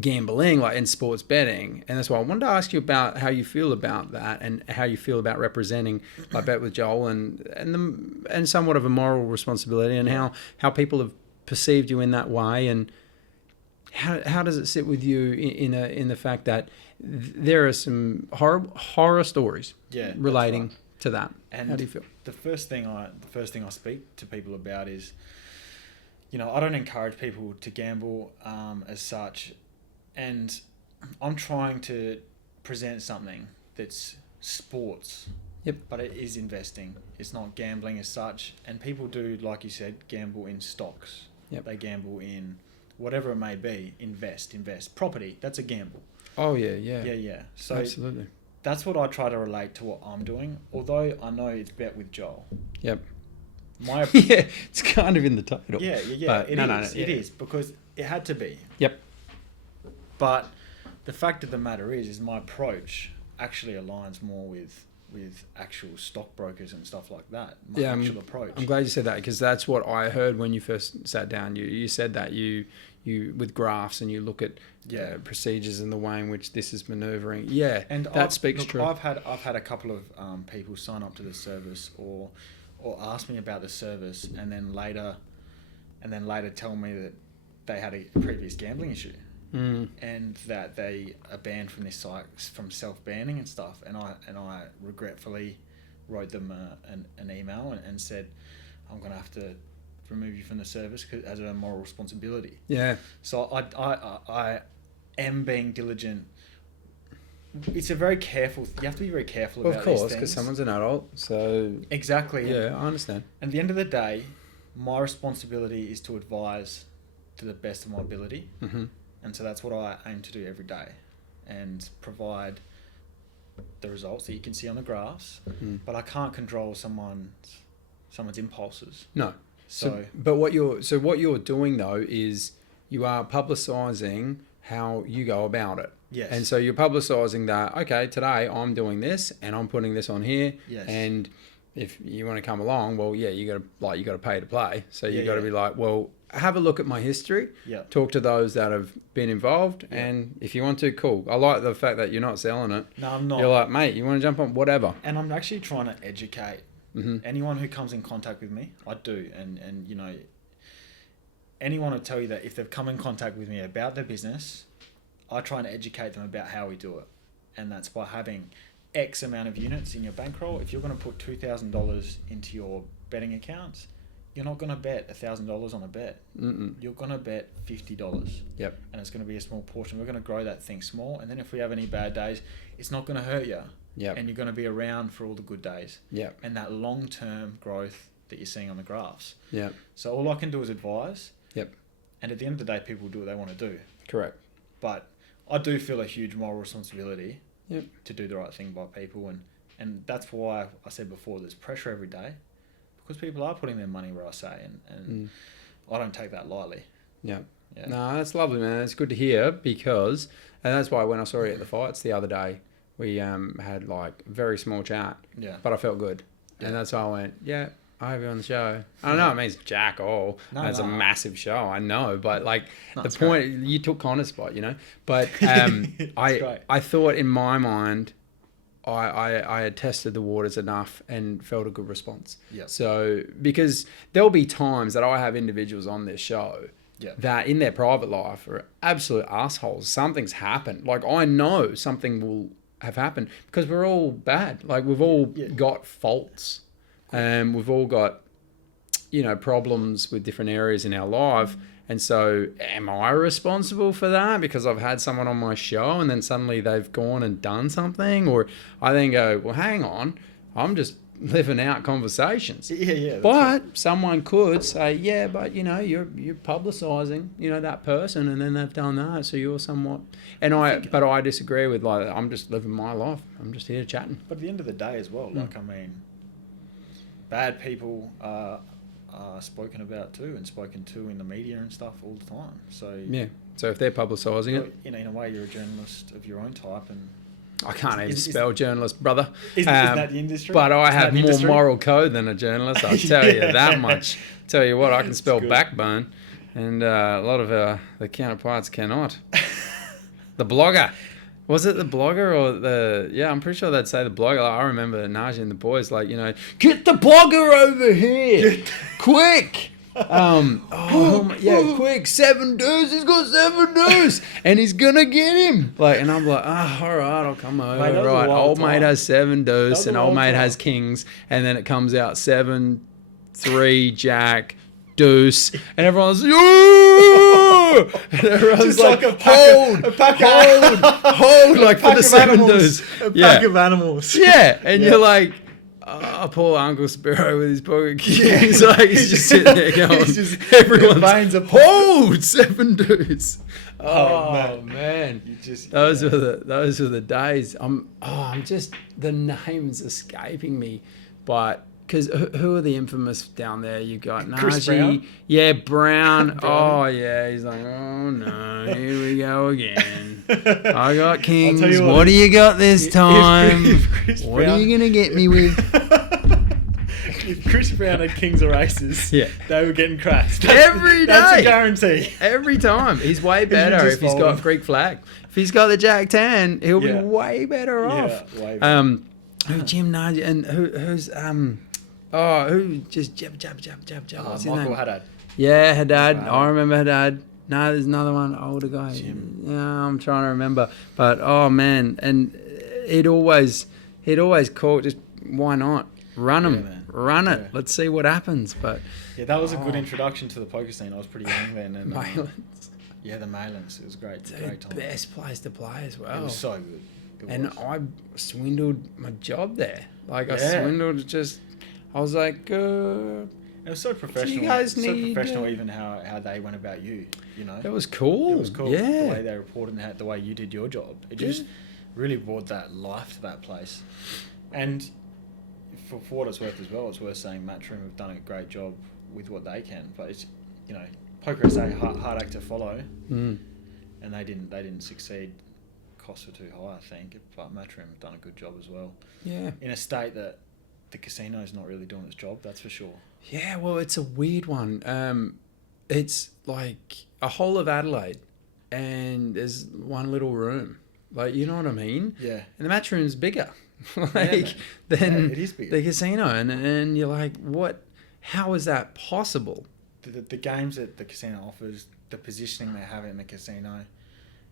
gambling, like in sports betting, and that's why I wanted to ask you about how you feel about that and how you feel about representing like Bet with Joel and somewhat of a moral responsibility, and how people have perceived you in that way, and how does it sit with you in the fact that there are some horror stories relating to that. And how do you feel? The first thing I speak to people about is, I don't encourage people to gamble as such. And I'm trying to present something that's sports, but it is investing. It's not gambling as such. And people do, like you said, gamble in stocks. They gamble in whatever it may be. Invest. Property, that's a gamble. Oh, yeah. So absolutely. That's what I try to relate to what I'm doing, although I know it's Bet with Joel. Yep. It's kind of in the title. Yeah. But it is, because it had to be. Yep. But the fact of the matter is my approach actually aligns more with actual stockbrokers and stuff like that. My actual approach. I'm glad you said that, because that's what I heard when you first sat down. You said that you with graphs and you look at procedures and the way in which this is manoeuvring. Yeah, and that speaks true. I've had a couple of people sign up to the service or ask me about the service and then later tell me that they had a previous gambling issue. And that they are banned from this site from self-banning and stuff, and I regretfully wrote them an email and said, I'm gonna have to remove you from the service as a moral responsibility. Yeah. So I am being diligent. It's a very careful. You have to be very careful about these things. Of course, because someone's an adult. So exactly. Yeah, I understand. At the end of the day, my responsibility is to advise to the best of my ability, and so that's what I aim to do every day, and provide the results that you can see on the graphs. But I can't control someone's impulses. No. But what you're doing though is you are publicising how you go about it. Yes. And so you're publicising that, okay, today I'm doing this and I'm putting this on here. Yes. And if you want to come along, well, yeah, you got to pay to play. So you got to be like, well, have a look at my history. Yeah. Talk to those that have been involved, and if you want to, cool. I like the fact that you're not selling it. No, I'm not. You're like, mate, you want to jump on whatever. And I'm actually trying to educate anyone who comes in contact with me. I do, and you know, anyone will tell you that if they've come in contact with me about their business, I try and educate them about how we do it, and that's by having X amount of units in your bankroll. If you're going to put $2,000 into your betting accounts, you're not going to bet $1,000 on a bet. You're going to bet $50. Yep. And it's going to be a small portion. We're going to grow that thing small, and then if we have any bad days, it's not going to hurt you. Yep. And you're going to be around for all the good days. Yep. And that long-term growth that you're seeing on the graphs. Yep. So all I can do is advise. Yep. And at the end of the day, people do what they want to do. Correct. But I do feel a huge moral responsibility Yep. to do the right thing by people, and that's why I said before there's pressure every day, because people are putting their money where I say, and I don't take that lightly. Yeah. Yeah. No, that's lovely, man. It's good to hear, because, and that's why when I saw you at the fights the other day, we had like a very small chat. Yeah. But I felt good. Yeah. And that's why I went, yeah, I have you on the show. I don't know, it means jack all. No, it's a massive show, I know. But like the point, great. you took Connor's spot, you know. But Great. I thought in my mind, I had tested the waters enough and felt a good response. Yep. So, because there'll be times that I have individuals on this show that in their private life are absolute assholes. Something's happened. Like, I know something will have happened because we're all bad. Like, we've all got faults. We've all got, you know, problems with different areas in our life. And so am I responsible for that because I've had someone on my show and then suddenly they've gone and done something? Or I then go, well, hang on, I'm just living out conversations. Yeah. But right. Someone could say, yeah, but, you know, you're publicising, you know, that person, and then they've done that. So you're somewhat... But I disagree with, like, I'm just living my life. I'm just here chatting. But at the end of the day as well, like, I mean, bad people are spoken about too, and spoken to in the media and stuff all the time. So yeah. So if they're publicising it, in a way, you're a journalist of your own type, and I can't even spell journalist, brother. Isn't that the industry? But I have more moral code than a journalist. I tell you that much. Tell you what, I can spell backbone, and a lot of the counterparts cannot. The blogger. Was it the blogger or the... Yeah, I'm pretty sure they'd say the blogger. Like, I remember Najee and the boys, like, you know, get the blogger over here. Quick. Quick. 7 dudes. He's got 7 dudes. And he's going to get him. Like, and I'm like, all right, I'll come over. Mate, right. Old mate has 7 deuce and old mate has kings. And then it comes out 7, 3, jack, deuce, and everyone's and everyone's like hold, like for the 7 deuce, a pack of animals. Yeah, and you're like, poor Uncle Spiro with his pocket kings. Like, he's just sitting there going, everyone's hold 7 deuce. Oh man. Those were the days. I'm just, the names escaping me, but. Because who are the infamous down there? You got Chris Najee. Brown? Yeah, Brown. Oh, yeah. He's like, oh, no. Here we go again. I got kings. What do you got this time? What are you going to get me with? If Chris Brown had kings or aces, they were getting crashed. Every day. That's a guarantee. Every time. He's way better if he's got Greek flag. If he's got the Jack 10, he'll be way better off. Yeah, way better. Jim Najee and who's... who just jab. Michael Haddad. Yeah, Haddad. I remember Haddad. No, there's another one, older guy. Jim. Yeah, I'm trying to remember. But, oh, man. And he'd always call, just, why not? run them, man. run it. Yeah. Let's see what happens. But yeah, that was a good introduction to the poker scene. I was pretty young then, and Maylands, yeah, the Maylands, it was great. it's Great the time. best place to play as well. It was so good. I swindled my job there. Like I Yeah. swindled just. I was like, it was so professional. guys so need, professional, even how they went about you. You know, it was cool. It was cool. Yeah. The way they reported and the way you did your job. It just really brought that life to that place. And for what it's worth as well, it's worth saying Matchroom have done a great job with what they can. But it's, you know, poker is a hard act to follow, and they didn't succeed. Costs were too high, I think. But Matchroom have done a good job as well. Yeah. In a state that the casino's not really doing its job, that's for sure. Yeah, well, it's a weird one. It's like a whole of Adelaide, and there's one little room. Like, you know what I mean? Yeah. And the match room's bigger, than it is bigger. the casino, and you're like, what? How is that possible? The games that the casino offers, the positioning they have in the casino,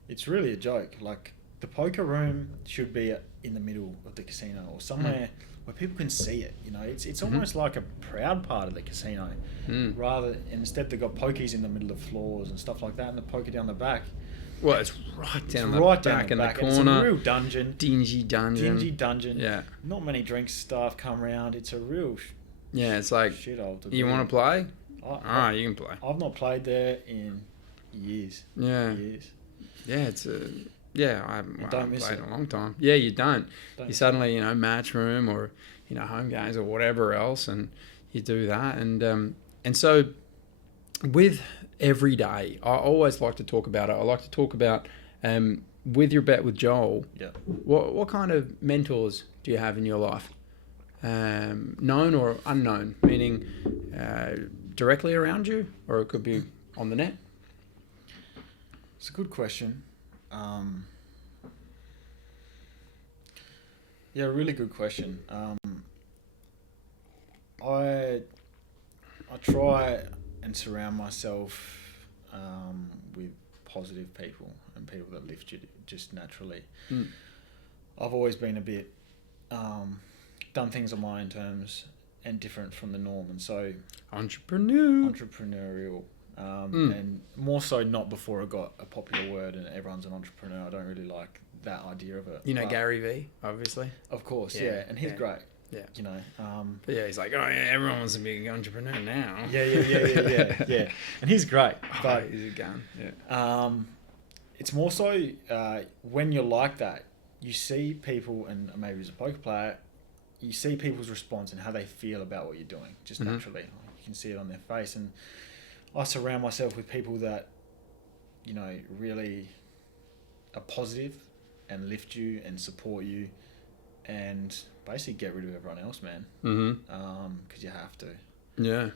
it's really a joke. Like, the poker room should be in the middle of the casino or somewhere where people can see it. You know, it's almost like a proud part of the casino. Instead they've got pokies in the middle of floors and stuff like that, and the poker down the back. Well, it's right down the back in the corner. It's a real dungeon. Dingy dungeon. Yeah. Not many drinks staff come around. It's a real yeah, it's like, shithole to you want to play? You can play. I've not played there in years. Yeah. Years. Yeah, it's a... Yeah, I haven't played in a long time. Yeah, you don't. You suddenly, match room or, home games or whatever else, and you do that. And so with every day, I always like to talk about it. I like to talk about, with your bet with Joel, what kind of mentors do you have in your life? Known or unknown, meaning directly around you, or it could be on the net? It's a good question. Yeah, really good question. I try and surround myself with positive people and people that lift you just naturally. I've always been a bit done things on my own terms and different from the norm, and so entrepreneurial. And more so not before I got a popular word and everyone's an entrepreneur. I don't really like that idea of it. Gary V, obviously. Of course, yeah. And he's great. Yeah. But yeah, he's like, everyone wants to be an entrepreneur now. Yeah. And he's great. But he's a gun. Yeah. It's more so when you're like that, you see people, and maybe as a poker player, you see people's response and how they feel about what you're doing, just naturally. You can see it on their face. And I surround myself with people that, really are positive and lift you and support you and basically get rid of everyone else, man. Because you have to. Yeah.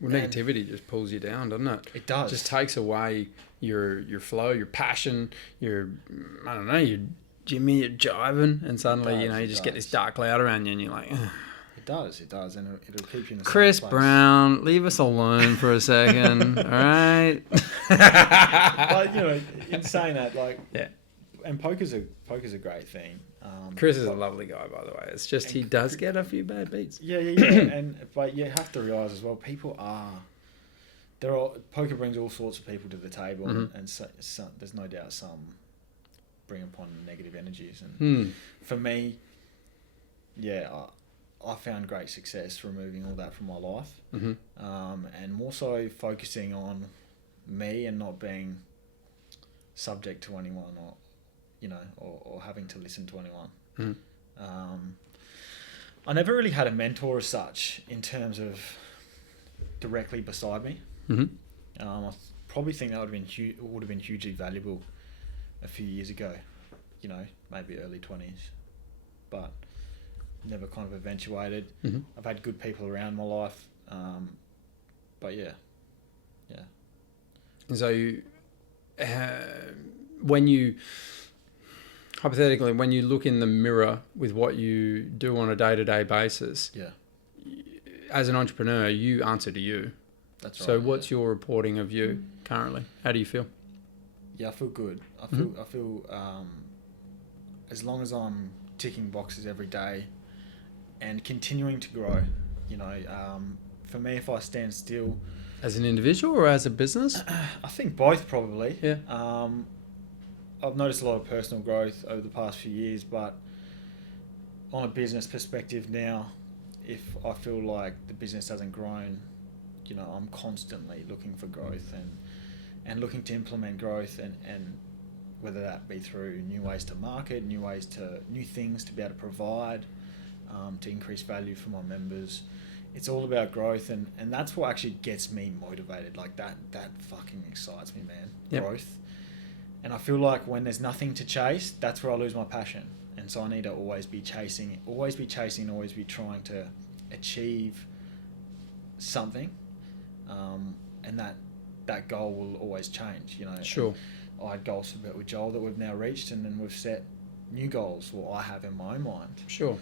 Well, negativity just pulls you down, doesn't it? It does. Just takes away your flow, your passion, your Jimmy, you're jiving, and suddenly, you just get this dark cloud around you, and you're like, ugh. It does, and it'll keep you in the Chris same place. Brown, leave us alone for a second, all right? But in saying that, and poker's a great thing. Chris is a lovely guy, by the way. It's just he does get a few bad beats. Yeah. But you have to realise as well, people are. Poker brings all sorts of people to the table, and so, there's no doubt some bring upon negative energies. And for me, I found great success removing all that from my life, and more so focusing on me and not being subject to anyone or having to listen to anyone. I never really had a mentor as such in terms of directly beside me. I probably think that would have been hugely valuable a few years ago, maybe early 20s, but never kind of eventuated. I've had good people around my life, but yeah. And so when you look in the mirror with what you do on a day-to-day basis, as an entrepreneur, you answer to you. That's right. So what's your reporting of you currently? How do you feel? Yeah, I feel good. I feel as long as I'm ticking boxes every day and continuing to grow. You know, for me, if I stand still, as an individual or as a business, I think both probably. Yeah. I've noticed a lot of personal growth over the past few years, but on a business perspective now, if I feel like the business hasn't grown, you know, I'm constantly looking for growth and looking to implement growth and whether that be through new ways to market, new things to be able to provide, to increase value for my members. It's all about growth, and that's what actually gets me motivated. Like that fucking excites me, man. Yep. Growth. And I feel like when there's nothing to chase, that's where I lose my passion. And so I need to always be chasing, always be trying to achieve something. And that goal will always change, you know. Sure. I had goals with Joel that we've now reached, and then we've set new goals, I have in my own mind. Sure.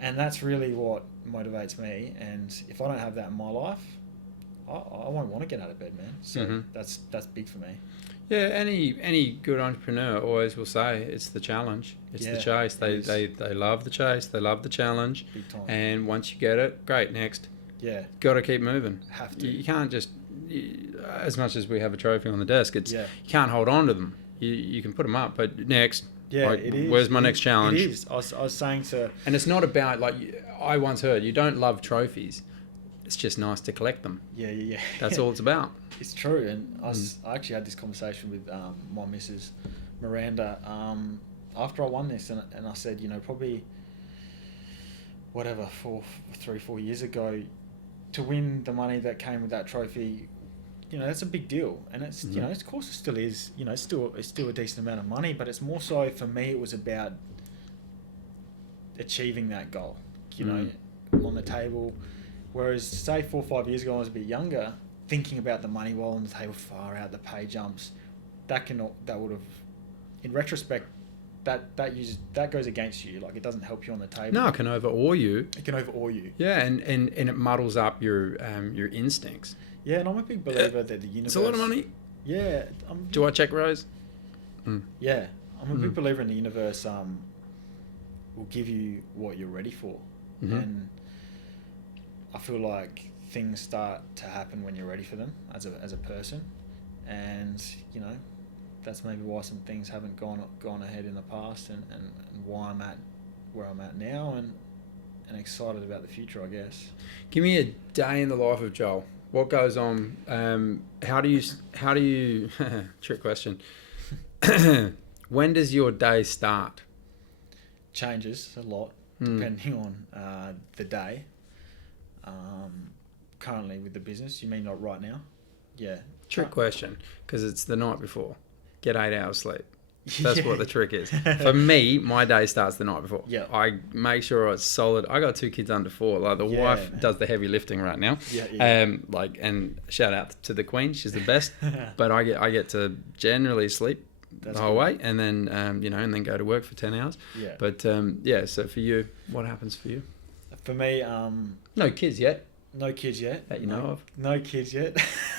And that's really what motivates me. And if I don't have that in my life, I won't want to get out of bed, man. So that's big for me. Yeah, any good entrepreneur always will say it's the challenge. It's the chase. They love the chase. They love the challenge. Big time. And once you get it, great, next. Yeah. Got to keep moving. Have to. You can't just, as much as we have a trophy on the desk, you can't hold on to them. You can put them up, but next. Yeah, like, it is. Where's my next challenge? It is. I was saying to... And it's not about, like, I once heard, you don't love trophies. It's just nice to collect them. Yeah. That's all it's about. It's true. And I actually had this conversation with my missus, Miranda, after I won this. And I said, you know, probably, 3-4 years ago, to win the money that came with that trophy, you know, that's a big deal. And it's, you know, of course it still is, you know, it's still a decent amount of money, but it's more so for me, it was about achieving that goal, you know, on the table. Whereas, say 4 or 5 years ago, when I was a bit younger, thinking about the money while on the table, far out, the pay jumps, that would have, in retrospect, that goes against you. Like, it doesn't help you on the table. No, it can overawe you. It can overawe you. Yeah, and it muddles up your instincts. Yeah, and I'm a big believer that the universe... It's a lot of money. Yeah. Do I check Rose? Yeah. I'm a big believer in the universe will give you what you're ready for. And I feel like things start to happen when you're ready for them as a person. And, you know, that's maybe why some things haven't gone ahead in the past and why I'm at where I'm at now and excited about the future, I guess. Give me a day in the life of Joel. What goes on? How do you trick question. When does your day start? Changes a lot depending on the day. Currently with the business, you mean not right now? Yeah. Trick question, because it's the night before. Get 8 hours sleep. That's what the trick is. For me, my day starts the night before. Yeah. I make sure it's solid. I got 2 kids under 4. Like the wife does the heavy lifting right now. Yeah. And shout out to the Queen. She's the best. But I get to generally sleep the whole way, and then and then go to work for 10 hours. Yeah. But so for you, what happens for you? For me, no kids yet. No kids yet. That you know of. No kids yet.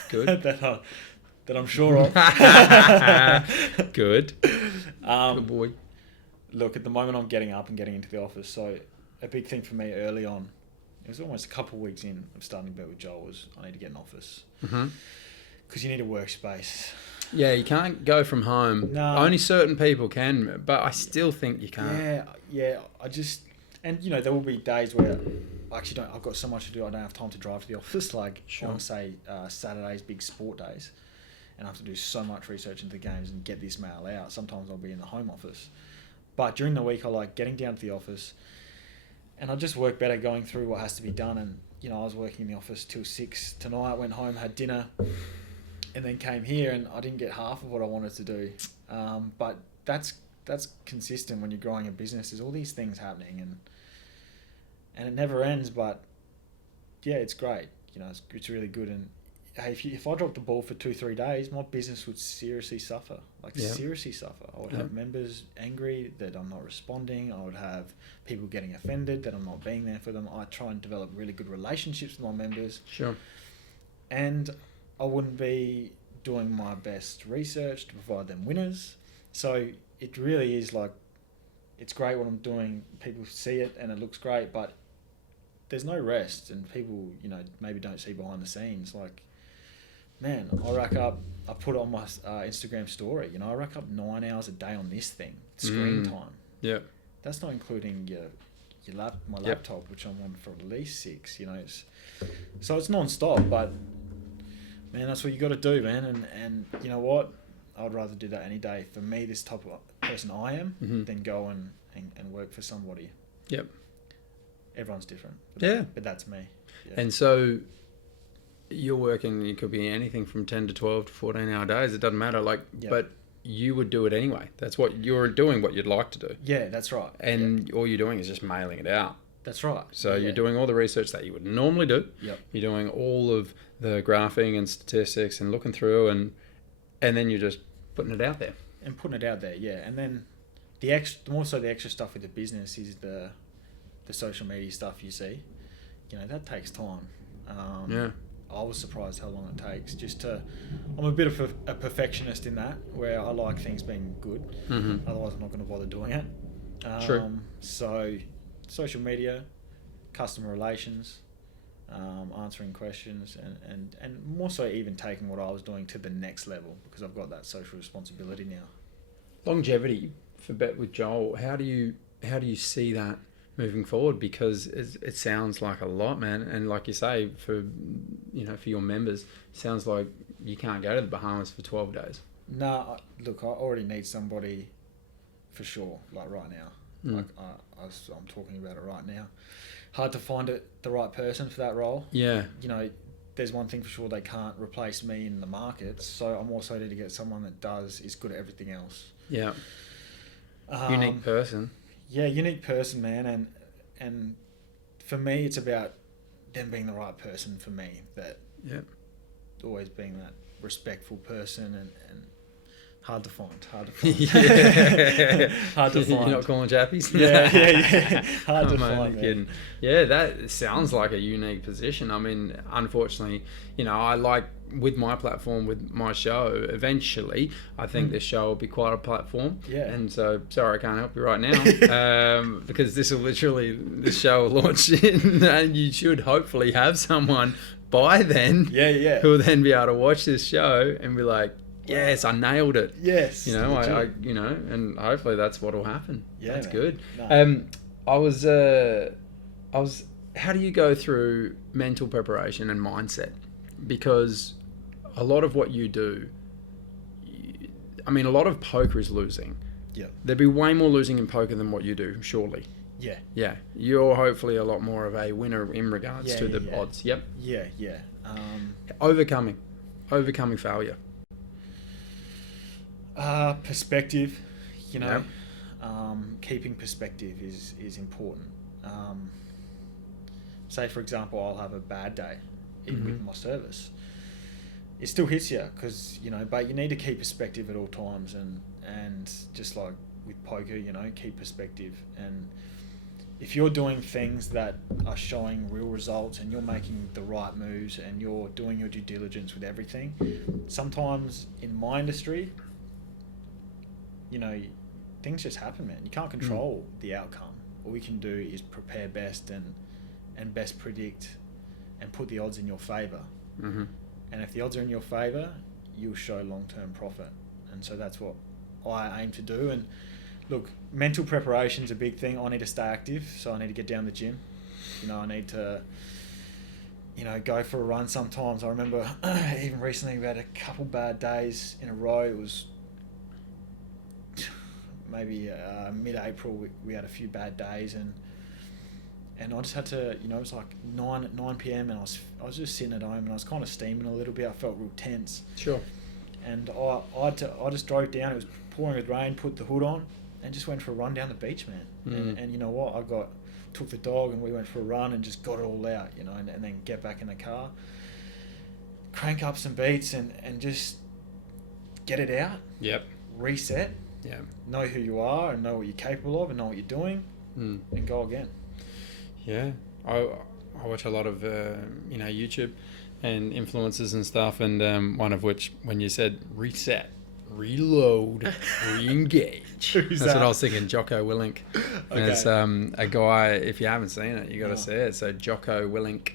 Good. that I'm sure of. Good. Good boy. Look, at the moment I'm getting up and getting into the office, so a big thing for me early on, it was almost a couple of weeks in of starting to bet with Joel, was I need to get an office. Because you need a workspace. Yeah, you can't go from home. No. Only certain people can, but I still think you can't. Yeah. And you know, there will be days where I actually I've got so much to do, I don't have time to drive to the office, like on, say, Saturdays, big sport days, and I have to do so much research into the games and get this mail out. Sometimes I'll be in the home office. But during the week, I like getting down to the office, and I just work better going through what has to be done. And, you know, I was working in the office till 6 tonight, went home, had dinner, and then came here, and I didn't get half of what I wanted to do. But that's consistent when you're growing a business. There's all these things happening, and it never ends. But yeah, it's great. You know, it's really good. And hey, if I dropped the ball for 2-3 days, my business would seriously suffer. Seriously suffer. I would have members angry that I'm not responding. I would have people getting offended that I'm not being there for them. I try and develop really good relationships with my members. Sure. And I wouldn't be doing my best research to provide them winners. So it really is like it's great what I'm doing. People see it and it looks great, but there's no rest, and people, you know, maybe don't see behind the scenes. Like, man, I put it on my Instagram story, you know, I rack up 9 hours a day on this thing, screen time. Yeah. That's not including my laptop, which I'm on for at least 6, you know. So it's non-stop, but, man, that's what you got to do, man. And you know what? I'd rather do that any day. For me, this type of person I am, than go and work for somebody. Yep. Everyone's different. But that's me. Yeah. And so you're working, it could be anything from 10 to 12 to 14-hour days. It doesn't matter. But you would do it anyway. That's what you're doing, what you'd like to do. Yeah, that's right. And all you're doing is just mailing it out. That's right. So you're doing all the research that you would normally do. Yep. You're doing all of the graphing and statistics and looking through, and then you're just putting it out there. And putting it out there, yeah. And then the extra stuff with the business is the social media stuff you see. You know, that takes time. I was surprised how long it takes. I'm a bit of a perfectionist in that, where I like things being good. Otherwise, I'm not going to bother doing it. True. So, social media, customer relations, answering questions, and more so even taking what I was doing to the next level, because I've got that social responsibility now. Longevity for Bet with Joel. How do you see that moving forward? Because it sounds like a lot, man, and like you say, for your members, it sounds like you can't go to the Bahamas for 12 days. Nah, look, I already need somebody for sure, like right now. Like I'm talking about it right now. Hard to find the right person for that role. Yeah. You know, there's one thing for sure, they can't replace me in the market, so I'm also need to get someone that is good at everything else. Yeah. Unique person. Yeah, unique person, man, and for me, it's about them being the right person for me. That always being that respectful person, and hard to find. Yeah. Hard to find. You're not calling Jappies? Yeah. Hard to find. Kidding. Yeah, that sounds like a unique position. I mean, unfortunately, I like, with my platform, with my show, eventually, I think this show will be quite a platform. Yeah. And so, sorry, I can't help you right now, because this show will launch in, and you should hopefully have someone by then who will then be able to watch this show and be like, yes, I nailed it. Yes. And hopefully that's what will happen. Yeah, that's man. good. No. I was. How do you go through mental preparation and mindset? Because a lot of what you do, a lot of poker is losing. Yeah. There'd be way more losing in poker than what you do, surely. Yeah. Yeah. You're hopefully a lot more of a winner in regards to the odds. Yep. Yeah. Overcoming failure. Perspective, keeping perspective is important. Say, for example, I'll have a bad day with my service. It still hits you because, but you need to keep perspective at all times, and just like with poker, keep perspective. And if you're doing things that are showing real results and you're making the right moves and you're doing your due diligence with everything, sometimes in my industry, things just happen, man. You can't control the outcome. All we can do is prepare best and best predict and put the odds in your favour. And if the odds are in your favour, you'll show long-term profit. And so that's what I aim to do. And look, mental preparation's a big thing. I need to stay active, so I need to get down the gym. I need to, go for a run sometimes. I remember even recently we had a couple bad days in a row. It was maybe mid-April, we had a few bad days, and I just had to, it was like 9 p.m. and I was just sitting at home and I was kind of steaming a little bit. I felt real tense. Sure. And I just drove down. It was pouring with rain. Put the hood on and just went for a run down the beach, man. And you know what? Took the dog and we went for a run and just got it all out, and then get back in the car, crank up some beats and just get it out. Yep. Reset. Yeah. Know who you are and know what you're capable of and know what you're doing, and go again. Yeah, I watch a lot of YouTube and influencers and stuff, and one of which, when you said reset, reload, re-engage. That's what I was thinking, Jocko Willink. Okay. There's a guy, if you haven't seen it, you got to see it. So Jocko Willink,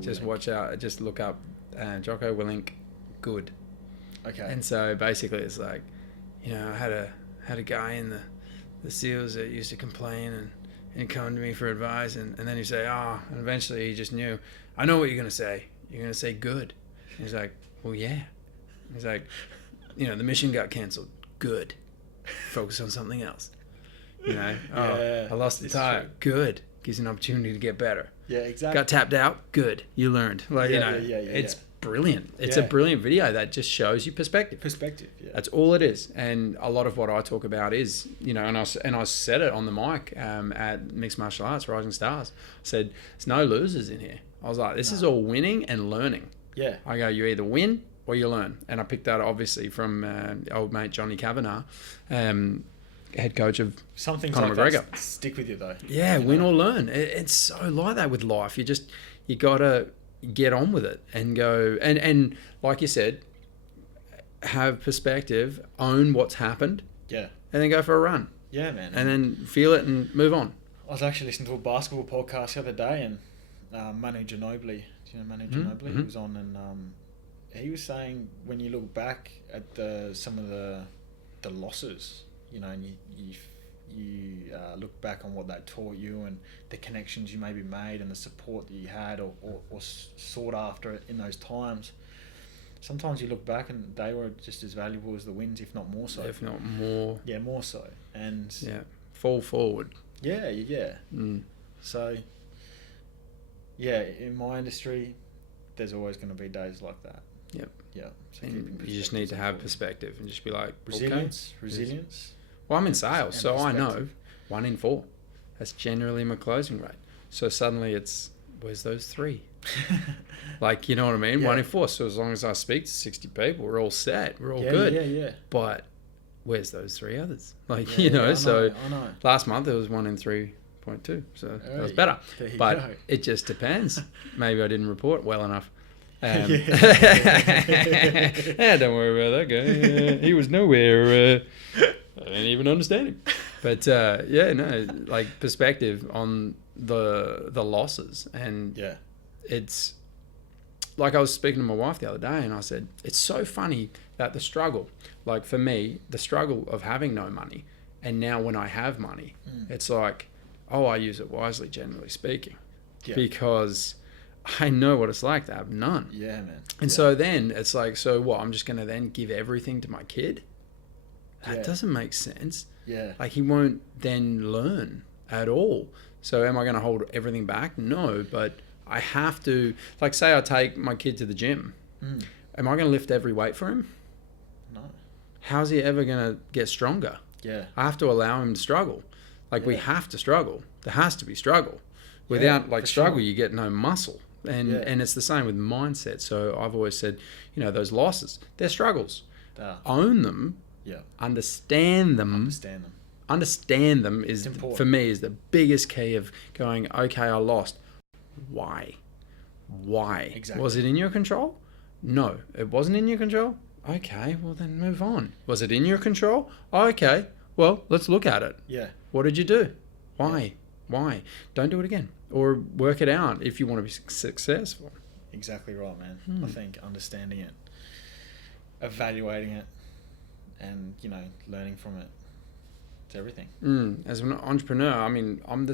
just watch out, just look up Jocko Willink, good. Okay. And so basically it's like, you know, I had a guy in the SEALs that used to complain and come to me for advice, and then he'd say, and eventually he just knew, I know what you're going to say. You're going to say good. And he's like, well, yeah. He's like, you know, the mission got cancelled. Good. Focus on something else. You know, I lost the tire. Good. Gives you an opportunity to get better. Yeah, exactly. Got tapped out. Good. You learned. Like, it's brilliant. It's a brilliant video that just shows you perspective. Yeah. That's all it is. And a lot of what I talk about is, you know, and I said it on the mic at Mixed Martial Arts Rising Stars. I said, there's no losers in here. I was like, this is all winning and learning. Yeah. I go, you either win or you learn. And I picked that obviously from old mate Johnny Kavanagh, head coach of something Conor like McGregor. That stick with you though. Yeah, win or learn. It's so like that with life. You gotta get on with it and go and like you said, have perspective, own what's happened. Yeah. And then go for a run. Yeah, man. And then feel it and move on. I was actually listening to a basketball podcast the other day, and Manu Ginobili, do you know Manu Ginobili? Mm-hmm. He was on, and he was saying when you look back at some of the losses, you know, and you look back on what that taught you and the connections you maybe made and the support that you had or sought after in those times. Sometimes you look back and they were just as valuable as the wins, if not more so. If not more. Yeah, more so. And fall forward. Yeah. So, yeah, in my industry, there's always going to be days like that. Yep. Yeah. So you just need to have perspective and just be like, resilience. Well, I'm in sales, so I know 1 in 4. That's generally my closing rate. So suddenly it's, where's those 3? Like, you know what I mean? 1 in 4. So as long as I speak to 60 people, we're all set. We're all good. Yeah. But where's those 3 others? Like, you know, I know. Last month it was 1 in 3.2. So that was better. But it just depends. Maybe I didn't report well enough. Don't worry about that guy. He was nowhere. I didn't even understand him. But like perspective on the losses, and it's like I was speaking to my wife the other day, and I said it's so funny that the struggle, like for me, the struggle of having no money, and now when I have money, it's like, I use it wisely, generally speaking, because I know what it's like to have none. Yeah, man. And so then it's like, so what? I'm just going to then give everything to my kid? That doesn't make sense. Yeah. Like he won't then learn at all. So am I going to hold everything back? No, but I have to, like say I take my kid to the gym. Am I going to lift every weight for him? No. How's he ever going to get stronger? Yeah. I have to allow him to struggle. Like we have to struggle. There has to be struggle. Without struggle, you get no muscle. And it's the same with mindset. So I've always said, you know, those losses, they're struggles. Own them. Yeah. Understand them. Understand them is, for me, is the biggest key of going, okay, I lost. Why? Exactly. Was it in your control? No, it wasn't in your control. Okay, well then move on. Was it in your control? Okay, well, let's look at it. Yeah. What did you do? Why? Don't do it again. Or work it out if you want to be successful. Exactly right, man. I think understanding it, evaluating it, and, you know, learning from it, it's everything. As an entrepreneur, I mean, I am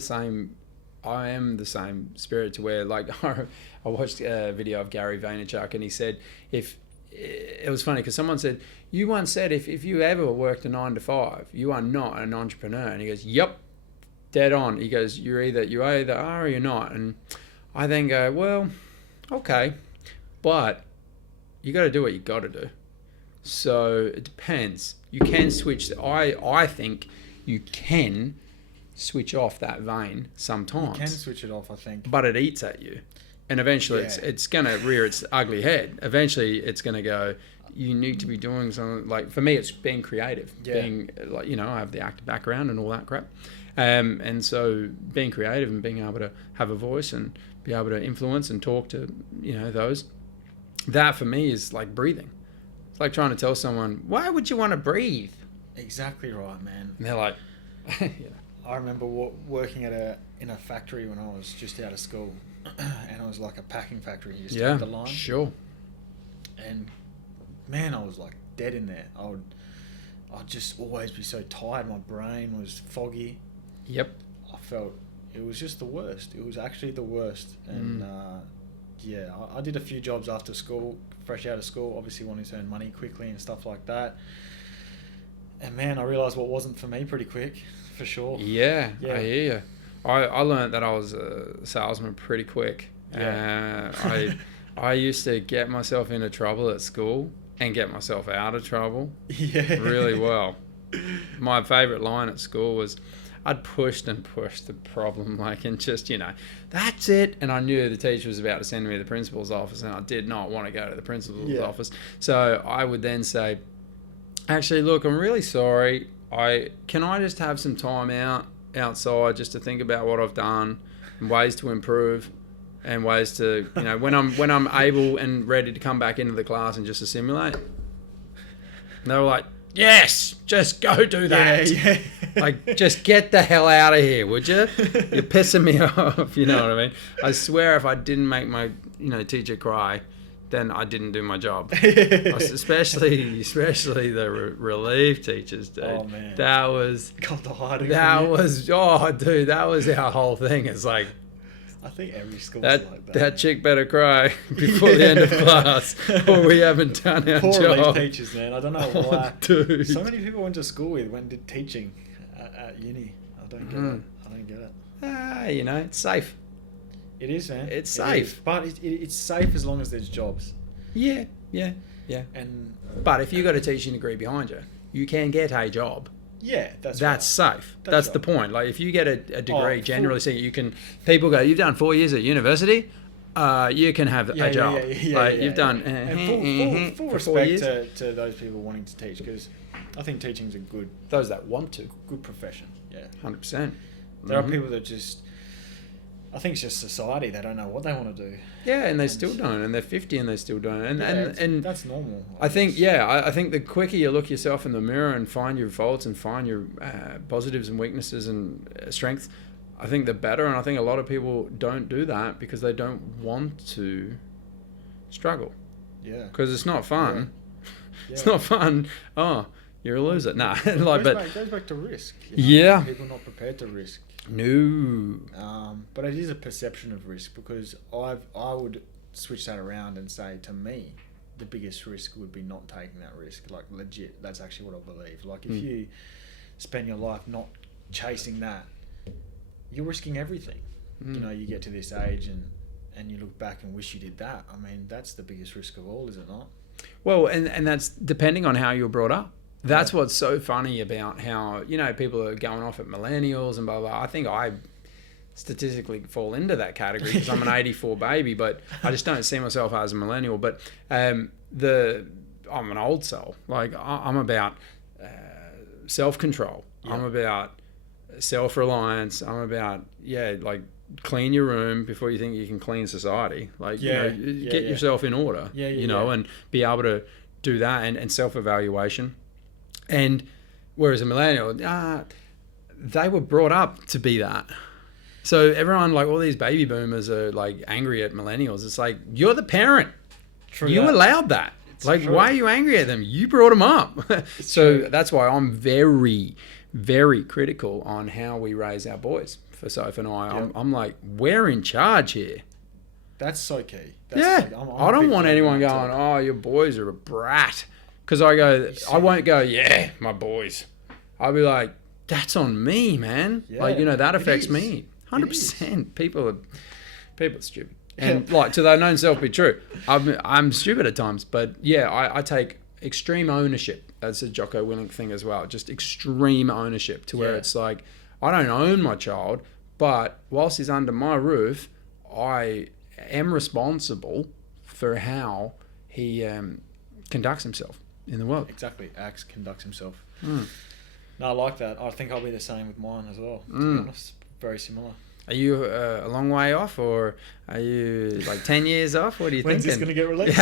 the same spirit to where, like, I watched a video of Gary Vaynerchuk, and he said, it was funny because someone said, you once said if you ever worked a 9 to 5, you are not an entrepreneur. And he goes, yep. Dead on. He goes, you either are or you're not. And I then go, well, okay, but you got to do what you got to do. So it depends. You can switch. I think you can switch off that vein sometimes. You can switch it off, I think. But it eats at you. And eventually it's going to rear its ugly head. Eventually it's going to go, you need to be doing something. Like for me, it's being creative. Being like, you know, I have the actor background and all that crap. And so being creative and being able to have a voice and be able to influence and talk to, you know, those, that for me is like breathing. It's like trying to tell someone, why would you want to breathe? Exactly right, man. And they're like, yeah. I remember working in a factory when I was just out of school, and it was like a packing factory. You just take the line. Sure. And man, I was like dead in there. I'd just always be so tired. My brain was foggy. Yep. I felt it was just the worst. It was actually the worst. And I did a few jobs after school, fresh out of school, obviously wanting to earn money quickly and stuff like that. And man, I realised what wasn't for me pretty quick, for sure. Yeah. I hear you. I learned that I was a salesman pretty quick. Yeah. I used to get myself into trouble at school and get myself out of trouble really well. My favourite line at school was, I'd pushed and pushed the problem, like, and just, that's it. And I knew the teacher was about to send me to the principal's office, and I did not want to go to the principal's office. So I would then say, actually, look, I'm really sorry. Can I just have some time outside just to think about what I've done and ways to improve and ways to, when I'm able and ready to come back into the class and just assimilate. And they were like, yes, just go do that. Yeah. Like, just get the hell out of here, would you? You're pissing me off, you know what I mean? I swear if I didn't make my, teacher cry, then I didn't do my job. Especially the relief teachers, dude. Oh, man. That was... got the hiding. That was... Oh, dude, that was our whole thing. It's like... I think every school's like that. That chick better cry before the end of class, or we haven't done our job. Poor relief teachers, man. I don't know why. Dude. So many people went to school with did teaching at uni. I don't get it. It's safe. It is, man. It's safe. But it's safe as long as there's jobs. Yeah. But if you got a teaching degree behind you, you can get a job. Yeah, that's safe. That's the point. Like, if you get a degree, generally speaking, people go, you've done 4 years at university, you can have a job. You've done full respect to those people wanting to teach, because I think teaching's those that want to, good profession. Yeah, 100%. There are people that just, I think it's just society. They don't know what they want to do. Yeah, and they still don't, and they're 50 and they still don't. And that's normal. I think the quicker you look yourself in the mirror and find your faults and find your positives and weaknesses and strengths, I think the better. And I think a lot of people don't do that because they don't want to struggle. Yeah. Because it's not fun. Yeah. It's not fun. Oh, you're a loser. Nah. It goes back to risk. Yeah. People not prepared to risk. No. But it is a perception of risk, because I would switch that around and say, to me, the biggest risk would be not taking that risk. Like, legit, that's actually what I believe. Like, if you spend your life not chasing that, you're risking everything. You get to this age and you look back and wish you did that. I mean, that's the biggest risk of all, is it not? Well, and that's depending on how you were brought up. That's what's so funny about how, people are going off at millennials and blah, blah. I think I statistically fall into that category because I'm an 84 baby, but I just don't see myself as a millennial. But I'm an old soul. Like, I'm about self-control. Yeah. I'm about self-reliance. I'm about, like, clean your room before you think you can clean society. Like, get yourself in order, and be able to do that and self-evaluation. And whereas a millennial, they were brought up to be that. So everyone, like, all these baby boomers are like angry at millennials. It's like, you're the parent. You allowed that. It's like, why are you angry at them? You brought them up. So that's why I'm very, very critical on how we raise our boys. For Soph and I, yep. I'm like, we're in charge here. That's so key. I don't want anyone going, oh, your boys are a brat. Because I won't go, yeah, my boys. I'll be like, that's on me, man. Yeah, like, that affects me. 100%. People are stupid. And like, to their known self be true. I'm stupid at times, but yeah, I take extreme ownership. That's a Jocko Willink thing as well. Just extreme ownership to where it's like, I don't own my child, but whilst he's under my roof, I am responsible for how he conducts himself in the world. Exactly. Conducts himself. No, I like that. I think I'll be the same with mine as well, to be honest. Very similar. Are you a long way off, or are you like 10 years off? What are you When's thinking? this going to get released?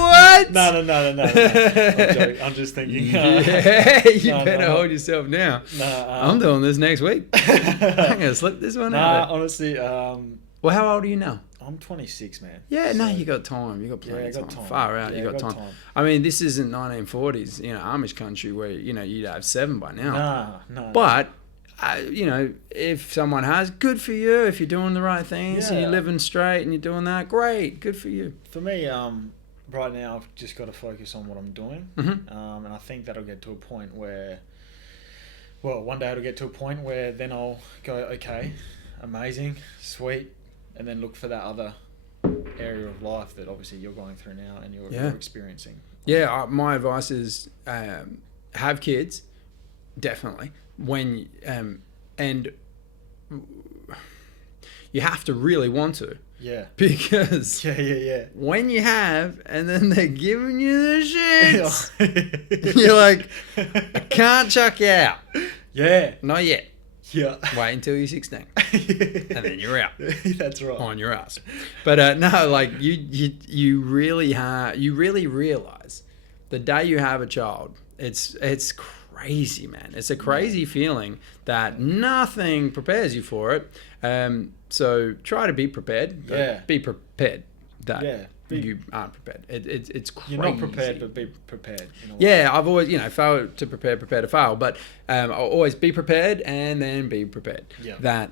What? No. I'm joking. I'm just thinking. Yeah, you better hold yourself now. I'm doing this next week. I'm going to slip this one out. Honestly. Well, how old are you now? I'm 26, man. Yeah, so, no, you got time. You got plenty of time. Far out, you got time. I mean, this isn't 1940s, Amish country where, you'd have 7 by now. No. But, if someone has, good for you. If you're doing the right things and you're living straight and you're doing that, great. Good for you. For me, right now, I've just got to focus on what I'm doing. Mm-hmm. And I think that'll get to a point where, one day it'll get to a point where then I'll go, okay, amazing, sweet, and then look for that other area of life that obviously you're going through now and you're experiencing. Yeah, my advice is have kids, definitely. When and you have to really want to. Yeah. Because when you have and then they're giving you the shits, you're like, I can't chuck you out. Yeah. Not yet. Yeah. Wait until you're 16. And then you're out. That's right. On your ass. But no, like you really realize the day you have a child, it's crazy, man. It's a crazy feeling that nothing prepares you for it. So try to be prepared. Yeah. Be prepared that you aren't prepared. It's crazy. You're not prepared, but be prepared. Yeah, I've always, fail to prepare to fail. But I'll always be prepared and then be prepared. Yeah. That,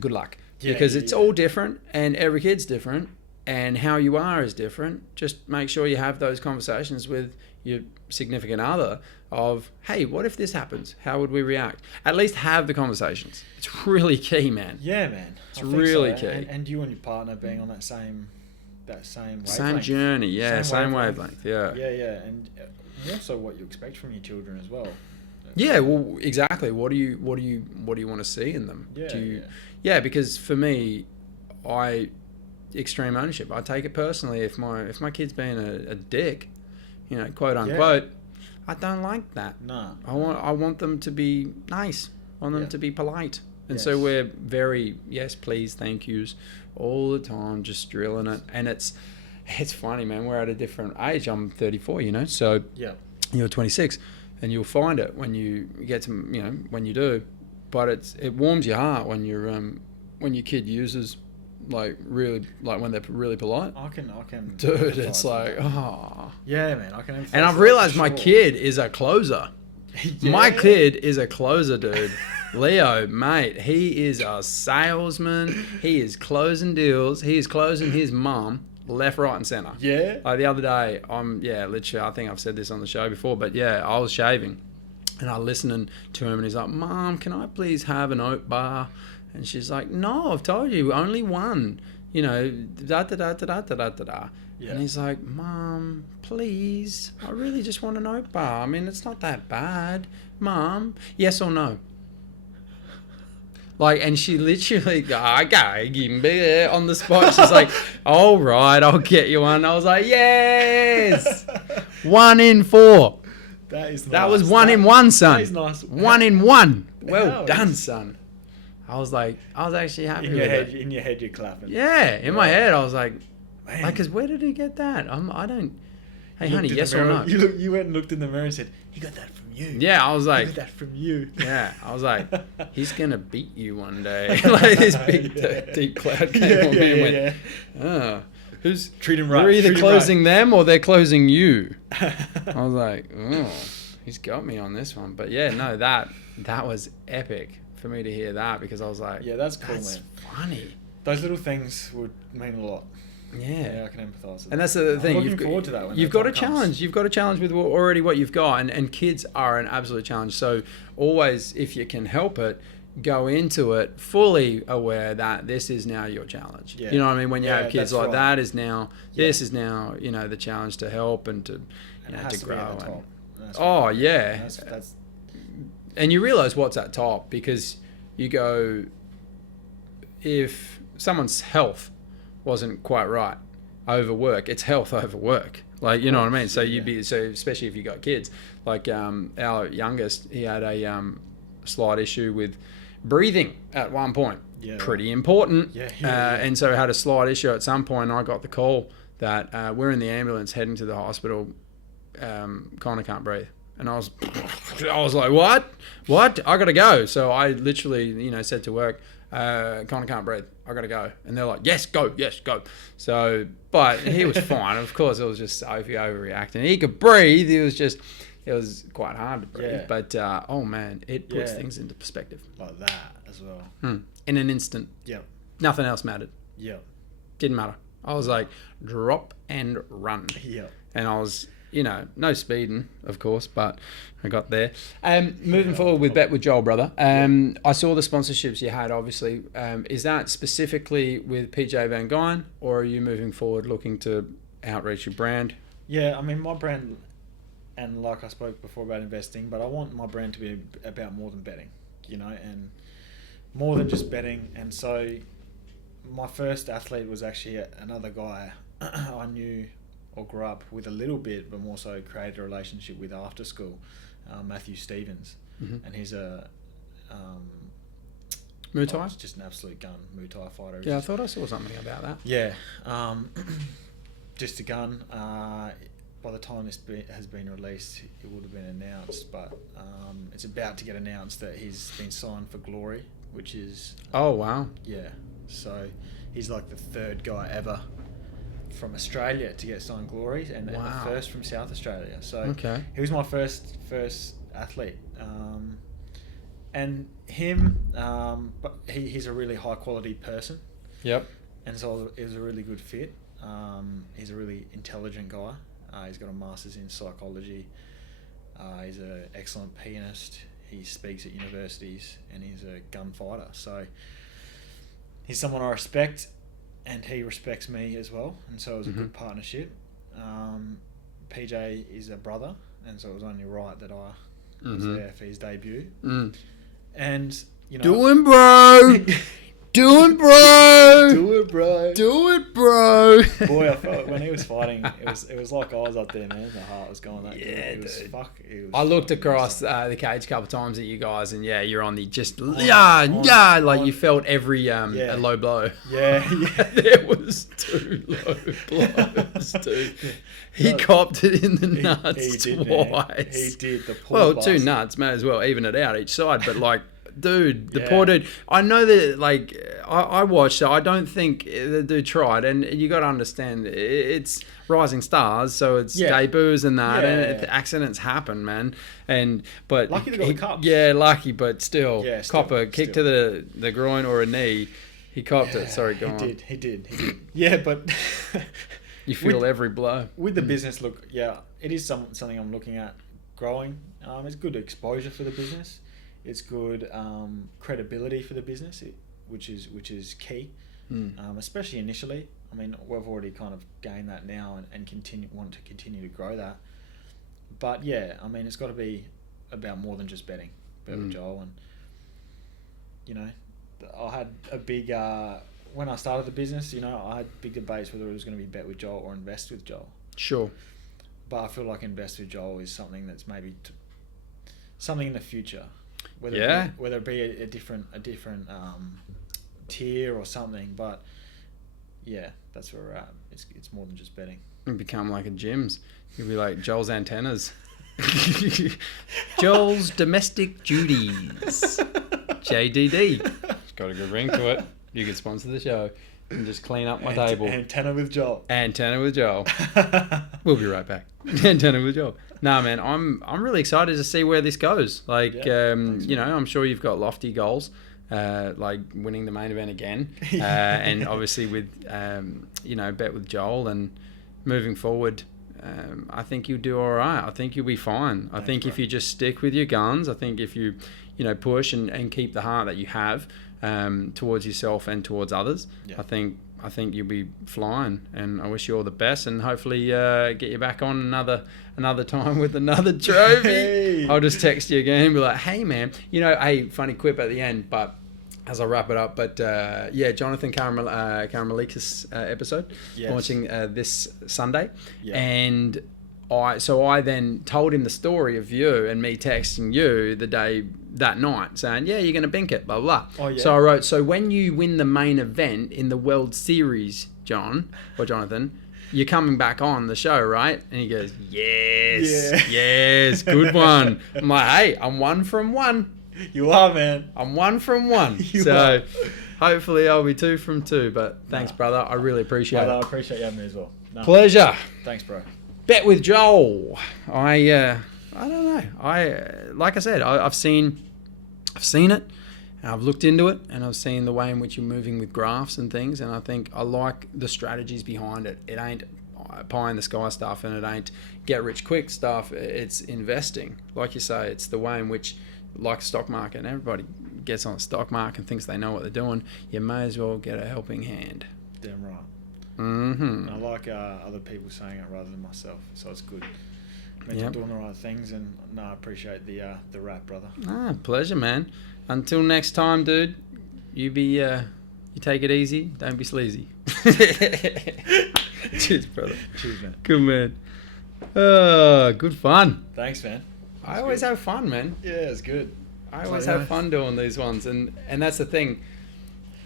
good luck. Because it's all different and every kid's different and how you are is different. Just make sure you have those conversations with your significant other of, hey, what if this happens? How would we react? At least have the conversations. It's really key, man. Yeah, man. It's really key. And you and your partner being on that same wavelength. Same journey, same wavelength, yeah. Yeah, and also what you expect from your children as well. Yeah, well, exactly. What do you want to see in them? Yeah, because for me, extreme ownership. I take it personally. If my kid's being a dick, quote unquote, I don't like that. No. I want them to be nice. I want them to be polite. And so we're very yes, please, thank yous all the time, just drilling it. And it's funny, man. We're at a different age. I'm 34, so you're 26, and you'll find it when you get to when you do. But it warms your heart when when your kid uses when they're really polite. I can. Dude, it's like, oh. Yeah, man, I can. And I've realized my kid is a closer. Yeah. My kid is a closer, dude. Leo, mate, he is a salesman. He is closing deals. He is closing his mum left, right, and center. Yeah. Like the other day, literally, I think I've said this on the show before, but I was shaving, and I listening to him, and he's like, "Mom, can I please have an oat bar?" And she's like, "No, I've told you, only one. Da da da da da da da da." Yeah. And he's like, "Mom, please, I really just want an oat bar. I mean, it's not that bad. Mom, yes or no?" And she literally, okay, on the spot. She's like, all right, I'll get you one. I was like, yes, 1 in 4. That is nice. That was 1 in 1, son. That is nice. 1 in 1. Well done, son. I was actually happy with it. In your head, you're clapping. Yeah, in my head, I was like, because where did he get that? I don't. Hey, honey, yes or no? You went and looked in the mirror and said, he got that from you. Yeah, I was like, he got that from you. Yeah, I was like, he's going to beat you one day. This big deep cloud came on me and went, oh, who's treat him right. You're either closing them or they're closing you. I was like, oh, he's got me on this one. But yeah, no, that was epic for me to hear that, because I was like, yeah, that's cool, that's man. Funny. Those little things would mean a lot. Yeah, I can empathise with and that's the thing. I'm looking forward to that. You've got a challenge. You've got a challenge with already what you've got, and kids are an absolute challenge. So always, if you can help it, go into it fully aware that this is now your challenge. Yeah. You know what I mean? When you have kids like that, is now this is now the challage to help and to to grow. That's and you realize what's at top, because you go, if someone's health wasn't quite right over work, it's health over work, you know what I mean? So especially if you got kids, our youngest, he had a slight issue with breathing at one point. Yeah. Pretty important. Yeah. And so I had a slight issue at some point. I got the call that we're in the ambulance heading to the hospital. Connor can't breathe. And I was like, what? I got to go. So I literally, said to work, Connor can't breathe. I got to go. And they're like, yes, go. So, but he was fine. Of course, it was just Sophie overreacting. He could breathe. It was quite hard to breathe. Yeah. But, oh man, it puts things into perspective. Like that as well. In an instant. Yep. Nothing else mattered. Yep. Didn't matter. I was like, drop and run. Yep. And I was... no speeding, of course, but I got there. Moving forward with Bet with Joel, brother. I saw the sponsorships you had, obviously. Is that specifically with PJ Van Gyn, or are you moving forward looking to outreach your brand? Yeah, I mean, my brand, and like I spoke before about investing, but I want my brand to be about more than betting, and more than just betting. And so my first athlete was actually another guy I knew or grew up with a little bit, but more so created a relationship with after school, Matthew Stevens. And he's a Muay Thai? He's just an absolute gun, Muay Thai fighter. Yeah, I thought I saw something about that. Yeah, just a gun. By the time this has been released, it would have been announced, but it's about to get announced that he's been signed for Glory, which is... Oh, wow. Yeah, so he's like the third guy ever from Australia to get signed Glory, and the first from South Australia. So he was my first athlete, and him, but he's a really high quality person. Yep. And so it was a really good fit. He's a really intelligent guy. He's got a master's in psychology. He's an excellent pianist. He speaks at universities, and he's a gunfighter. So he's someone I respect, and he respects me as well. And so it was a good partnership. PJ is a brother, and so it was only right that I was there for his debut. And doing, bro. Do it, bro. Do it, bro. Do it, bro. Boy, I felt when he was fighting, it was like I was up there, man. The heart was going that good. It was dude. I looked across the cage a couple of times at you guys, and you're on the you felt every low blow. Yeah. There was 2 low blows, dude. He copped it in the nuts he did, twice. Man. He did. The poor bastard. 2 nuts, may as well even it out each side, but like. Dude, the poor dude. I know that, like, I watched it. I don't think the dude tried. And you got to understand, it's rising stars, so it's debuts and that. And accidents happen, man. But lucky they got the cups. Yeah, lucky, but still. Yeah, cop a kick to the groin or a knee. He copped it. Sorry, go on. He did. Yeah, but... you feel every blow. With the business, look, it is something I'm looking at growing. It's good exposure for the business. It's good credibility for the business, which is key, especially initially. I mean, we've already kind of gained that now and want to continue to grow that. But yeah, I mean, it's got to be about more than just betting. Bet with Joel, and I had a big when I started the business. I had big debates whether it was going to be bet with Joel or invest with Joel. Sure. But I feel like invest with Joel is something that's maybe something in the future. Whether it be a different tier or something, but that's where we're at. It's more than just betting. You become like a Jim's. You'll be like Joel's antennas. Joel's domestic duties. JDD. It's got a good ring to it. You could sponsor the show and just clean up my table. Antenna with Joel. We'll be right back. Antenna with Joel. Nah, man, I'm really excited to see where this goes. Like, thanks, I'm sure you've got lofty goals, like winning the main event again, and obviously with, bet with Joel and moving forward. I think you'll do all right. I think you'll be fine. I think if you just stick with your guns, I think if you, push and keep the heart that you have towards yourself and towards others, I think you'll be flying, and I wish you all the best, and hopefully get you back on another time with another trophy. Hey. I'll just text you again and be like, hey man, funny quip at the end, but as I wrap it up, but Jonathan Karamelikis episode launching this Sunday, and I then told him the story of you and me texting you that night saying, yeah, you're going to bink it, blah, blah. Oh, yeah. So I wrote, so when you win the main event in the World Series, Jonathan, you're coming back on the show, right? And he goes, yes, good one. I'm like, hey, I'm 1 from 1. You are, man. I'm 1 from 1. So hopefully I'll be 2 from 2. But thanks, brother. I really appreciate it. I appreciate you having me as well. No. Pleasure. Thanks, bro. Bet with Joel. I don't know. Like I said, I've seen it, and I've looked into it, and I've seen the way in which you're moving with graphs and things, and I think I like the strategies behind it. It ain't pie in the sky stuff, and it ain't get rich quick stuff. It's investing, like you say. It's the way in which, like stock market, and everybody gets on the stock market and thinks they know what they're doing. You may as well get a helping hand. Damn right. Mm-hmm. And I like other people saying it rather than myself, so it's good. Means I'm doing the right things, and I appreciate the rap, brother. Pleasure, man. Until next time, dude. You take it easy. Don't be sleazy. Cheers, brother. Cheers, man. Good man. Good fun. Thanks, man. I always have fun, man. Yeah, it's good. I always have fun doing these ones, and that's the thing.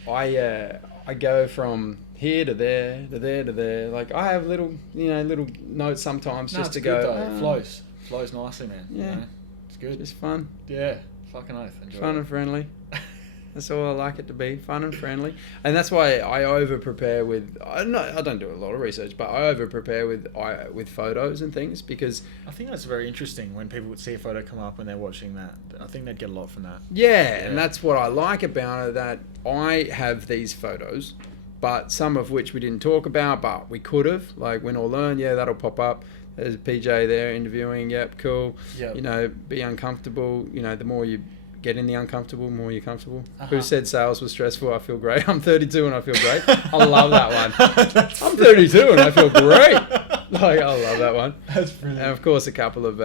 I go from here to there, to there to there. Like I have little notes sometimes just to go. Though. It flows nicely, man. Yeah, you know? It's good. Just fun. Yeah, fucking oath. Enjoy fun and friendly. That's all I like it to be, fun and friendly. And that's why I over prepare with. I don't do a lot of research, but I over prepare with photos and things because I think that's very interesting when people would see a photo come up when they're watching that. I think they'd get a lot from that. Yeah, and that's what I like about it, that I have these photos, but some of which we didn't talk about, but we could have. Like Win or Learn, yeah, that'll pop up. There's PJ there interviewing. Yep, cool. Yep. Be uncomfortable. The more you get in the uncomfortable, more you're comfortable. Who said sales was stressful? I feel great. I'm 32 and I feel great. I love that one. I'm 32 and I feel great. I love that one. That's brilliant. And of course, a couple of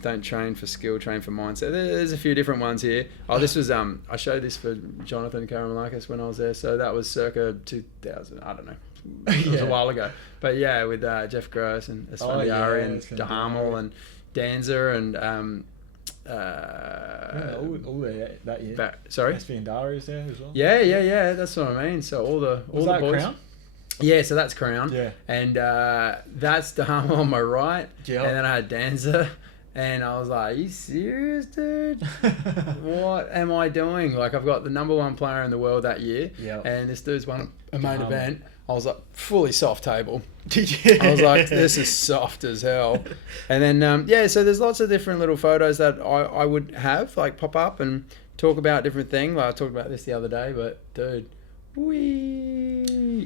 don't train for skill, train for mindset. There's a few different ones here. This was I showed this for Jonathan Karamalakis when I was there. So that was circa 2000. I don't know. It was a while ago. But yeah, with Jeff Gross and Esfandiari and Dahamel and Danza and all that year. Sorry? Esfandiari is there as well. Yeah. That's what I mean. So all the boys. Crown? Yeah, so that's Crown. Yeah. And that's Dahamel on my right. Yeah. And then I had Danza. And I was like, are you serious, dude? What am I doing? Like, I've got the #1 player in the world that year. Yeah. And this dude's won a main event. I was like, fully soft table. Yeah. I was like, this is soft as hell. And then, so there's lots of different little photos that I would have, like, pop up and talk about different things. Like, I talked about this the other day, but, dude,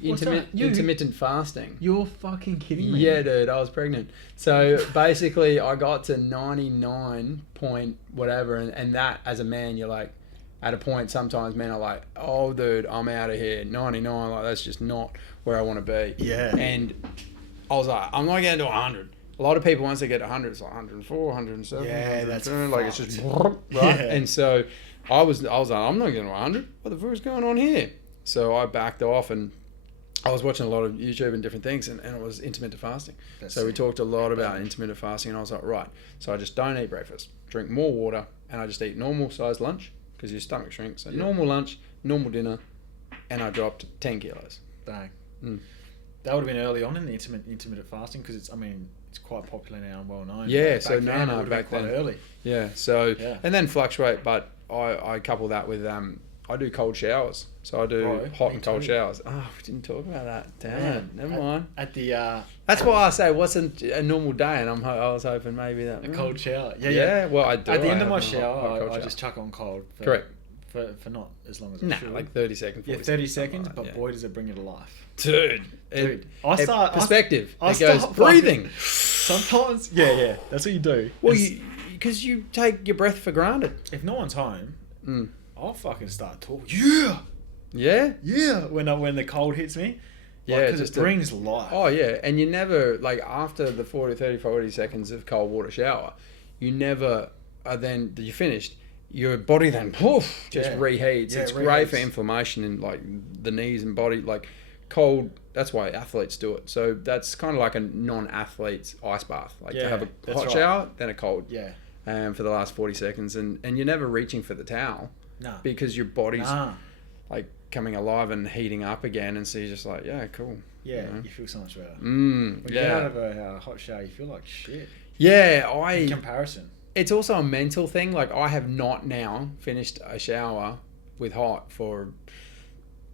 intermittent fasting. You're fucking kidding me. Yeah, dude, I was pregnant. So, basically, I got to 99 point whatever, and that, as a man, you're like, at a point, sometimes men are like, oh, dude, I'm out of here. 99, like, that's just not where I want to be. Yeah. And I was like, I'm not getting to 100. A lot of people, once they get to 100, it's like 104, 107. Yeah, that's like, it's just, right? Yeah. And so I was like, I'm not getting to 100. What the fuck is going on here? So I backed off, and I was watching a lot of YouTube and different things, and it was intermittent fasting. We talked a lot about intermittent fasting, and I was like, right. So I just don't eat breakfast, drink more water, and I just eat normal sized lunch, because your stomach shrinks. So normal lunch, normal dinner, and I dropped 10 kilos. Dang. That would have been early on in the intermittent fasting, because it's quite popular now and well known. Yeah, so back then. Early. Yeah, so and then fluctuate, but I couple that with I do cold showers. So I do hot and cold showers. Oh, we didn't talk about that. Damn it. Never mind. That's why I say what's a normal day, and I was hoping maybe that a cold shower. Yeah. Well, I do. At the end of my shower, I just chuck on cold. Correct. For not as long as I should. Like 30 seconds. 30 seconds, but boy, does it bring you to life. Dude. Perspective. I it goes breathing. Sometimes. Yeah. That's what you do. Well, because you take your breath for granted. If no one's home, I'll fucking start talking. Yeah. When the cold hits me. Yeah, because it brings life. Oh, yeah. And you never, like, after the 40 seconds of cold water shower, you never, then you're finished. Your body then reheats. It's great for inflammation in, like, the knees and body. Like, cold That's why athletes do it. So that's kind of like a non-athlete's ice bath. Like to have a hot right. shower, then a cold. Yeah. For the last 40 seconds, and you're never reaching for the towel. No. Because your body's like coming alive and heating up again, and so you're just like, yeah, cool. Yeah, you know? you feel so much better. When you get out of a hot shower, you feel like shit. Yeah, in comparison. It's also a mental thing. Like, I have not now finished a shower with hot for,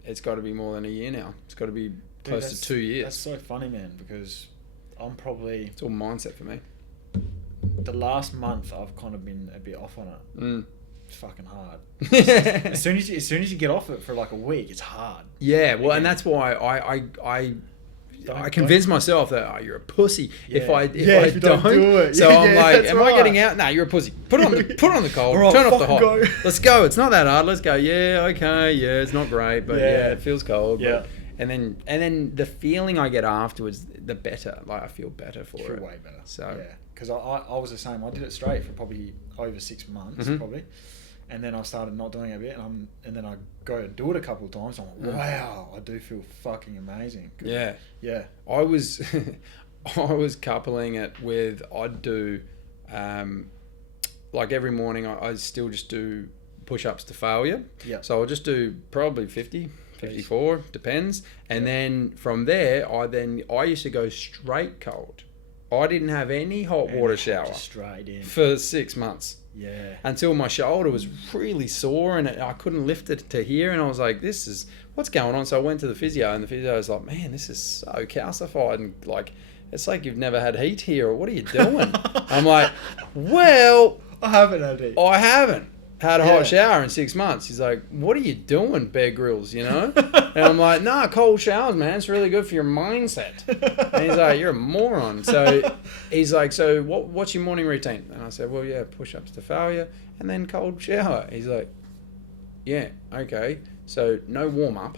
it's got to be more than a year now. It's got to be close to 2 years. That's so funny, man, because I'm probably... It's all mindset for me. The last month, I've kind of been a bit off on it. It's fucking hard. as soon as you get off it for like a week, it's hard. Yeah, well, and that's why I convince myself that you're a pussy if I don't do it. So I'm like, am I getting out? Nah, you're a pussy. Put on the cold. Right, turn off the hot. go. Let's go. It's not that hard. Let's go. Yeah, okay. Yeah, it's not great, but yeah, it feels cold. Yeah. But, and then the feeling I get afterwards, the better. Like, I feel better for it. Way better. So yeah, because I was the same. I did it straight for probably over 6 months, probably. And then I started not doing it a bit, and then I go and do it a couple of times. I'm like, wow, I do feel fucking amazing. Yeah. Yeah. I was coupling it with, I'd do, like every morning I still just do push-ups to failure. Yeah. So I'll just do probably 50, 54, depends. And then from there, I used to go straight cold. I didn't have any hot water shower just straight in for 6 months. Yeah. Until my shoulder was really sore and I couldn't lift it to here, and I was like, this is what's going on. So I went to the physio, and the physio was like, man, this is so calcified, and like, it's like you've never had heat here, or what are you doing? I'm like, well, I haven't had heat. I haven't had a hot shower in 6 months. He's like, what are you doing, Bear Grylls, you know? And I'm like, nah, cold showers, man, it's really good for your mindset. And he's like, you're a moron. So he's like, so what's your morning routine? And I said, well, yeah, push-ups to failure and then cold shower. He's like, yeah, okay. So no warm-up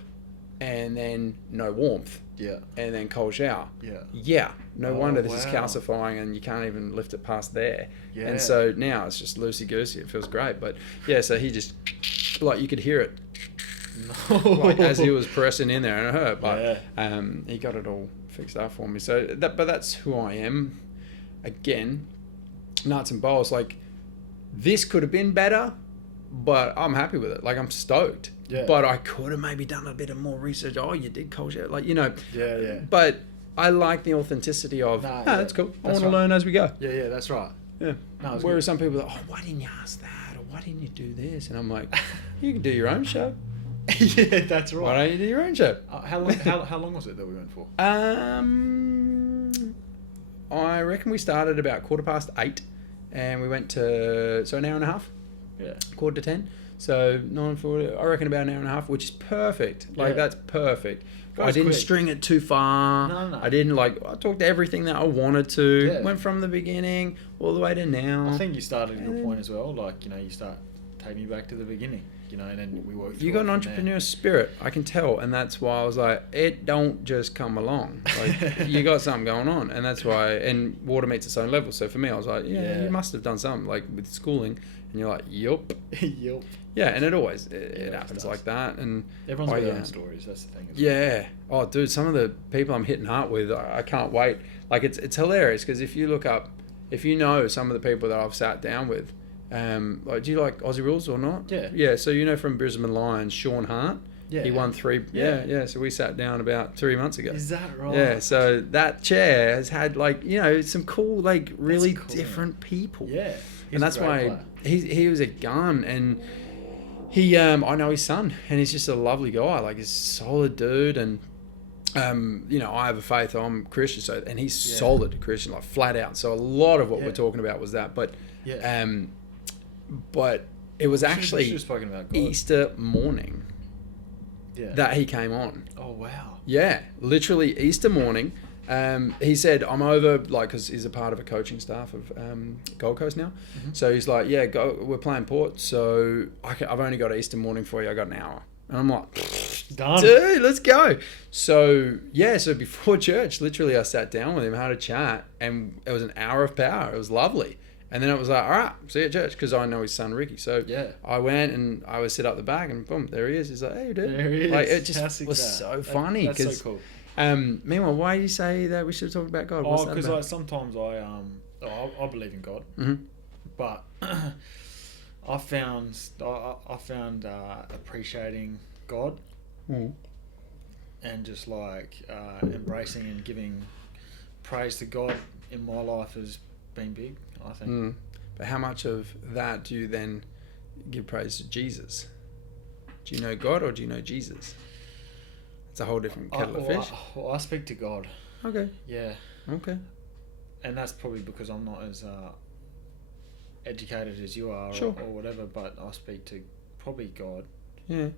and then no warmth. Yeah. And then cold shower. Yeah. Yeah. No wonder this is calcifying and you can't even lift it past there. Yeah. And so now it's just loosey-goosey. It feels great. But yeah, so he just, like, you could hear it. No. Like, as he was pressing in there, and it hurt. But he got it all fixed up for me. So but that's who I am. Again, nuts and bolts. Like, this could have been better, but I'm happy with it. Like, I'm stoked. Yeah. But I could have maybe done a bit of more research. Oh, you did cold shower. Like, you know. Yeah, yeah. But I like the authenticity of, that's cool. I want to learn as we go. Yeah, yeah, that's right. Yeah. No, whereas some people are like, oh, why didn't you ask that? Or why didn't you do this? And I'm like, you can do your own show. Yeah, that's right. Why don't you do your own show? How long was it that we went for? I reckon we started about 8:15, and we went to, so an hour and a half. Yeah. 9:45. So 9:40. I reckon about an hour and a half, which is perfect. Like, that's perfect. I didn't string it too far. No. I didn't, like, I talked everything that I wanted to. Yeah. Went from the beginning all the way to now. I think you started at your point as well. Like, you know, you start taking me back to the beginning. You know, and then we work. You got an entrepreneur spirit, I can tell, and that's why I was like, it don't just come along. Like, you got something going on, and that's why. And water meets its own level. So for me, I was like, you must have done something, like with schooling, and you're like, yup. Yup. Yeah, and it always it happens like that, and everyone's got their own stories. That's the thing. Yeah. Oh, dude, some of the people I'm hitting heart with, I can't wait. Like, it's hilarious because if you look up, if you know some of the people that I've sat down with. Like, do you like Aussie Rules or not? Yeah. Yeah, so you know from Brisbane Lions, Sean Hart? Yeah. He won 3. Yeah. So we sat down about 3 months ago. Is that right? Yeah, so that chair has had, like, you know, some cool, like, really different people. Yeah. And that's why he was a gun, and he, I know his son, and he's just a lovely guy. Like, he's a solid dude, and you know, I have a faith, I'm Christian, so, and he's solid Christian, like, flat out. So a lot of what we're talking about was that, but but it was actually Easter morning that he came on. Oh, wow. Yeah, literally Easter morning. He said, I'm over, like, because he's a part of a coaching staff of Gold Coast now. Mm-hmm. So he's like, yeah, we're playing Port, so I've only got Easter morning for you. I got an hour. And I'm like, done. Dude, let's go. So, yeah, so before church, literally I sat down with him, had a chat, and it was an hour of power. It was lovely. And then it was like, all right, see you at church, because I know his son Ricky. So I went and I would sit up the back, and boom, there he is. He's like, hey, dude. There he is. Like, it just was so funny. That's so cool. Meanwhile, why do you say that we should have talked about God? What's that because about? like sometimes I believe in God, Mm-hmm. but I found appreciating God Mm. and just like embracing and giving praise to God in my life has been big, I think. Mm. But how much of that do you then give praise to Jesus? Do you know God or do you know Jesus? It's a whole different kettle of fish. I speak to God. Okay. Yeah. Okay. And that's probably because I'm not as educated as you are, Sure. or whatever, but I speak to probably God. Yeah.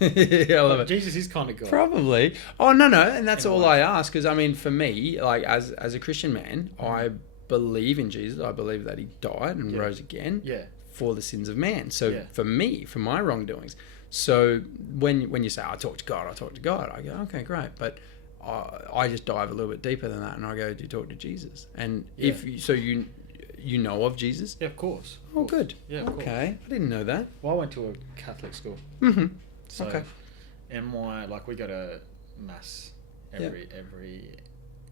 Yeah, I love it. Jesus is kind of God. Probably. Oh, no, and that's In a all way. I ask. Because, I mean, for me, like, as a Christian man, I believe in Jesus. I believe that he died and rose again Yeah. for the sins of man. So, Yeah. for me, for my wrongdoings. So, when you say, I talk to God, I go, okay, great. But I just dive a little bit deeper than that. And I go, do you talk to Jesus? And if you know of Jesus? Yeah, of course. Oh, good. Yeah, of course. Okay. I didn't know that. Well, I went to a Catholic school. Mm-hmm. So, Okay. and we go to mass every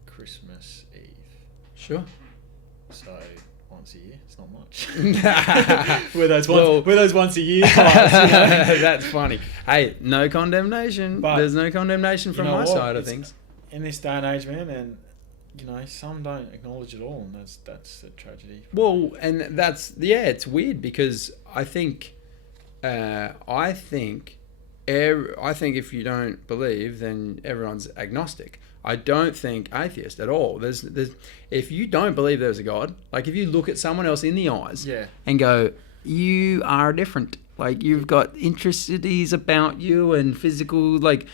Christmas Eve. Sure. So once a year, it's not much. We're those once a year types, you know? That's funny. Hey, no condemnation. But there's no condemnation from you know my what? side of It's- things. In this day and age, man, and you know, some don't acknowledge it all, and that's a tragedy. Well, and it's weird because I think if you don't believe, then everyone's agnostic. I don't think atheist at all. There's if you don't believe there's a God, like if you look at someone else in the eyes and go, you are different. Like you've got intricacies about you and physical, like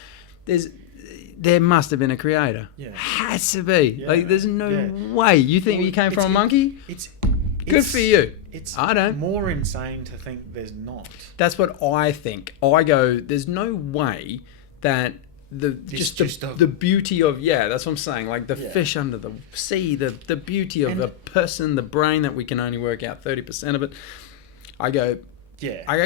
there must have been a creator. Yeah. Has to be. Yeah. Like there's no way. You think you came from a monkey? Good for you. I don't. More insane to think there's not. That's what I think. I go, there's no way that the beauty of that's what I'm saying. Like the fish under the sea, the beauty of a person, the brain that we can only work out 30% of it. I go,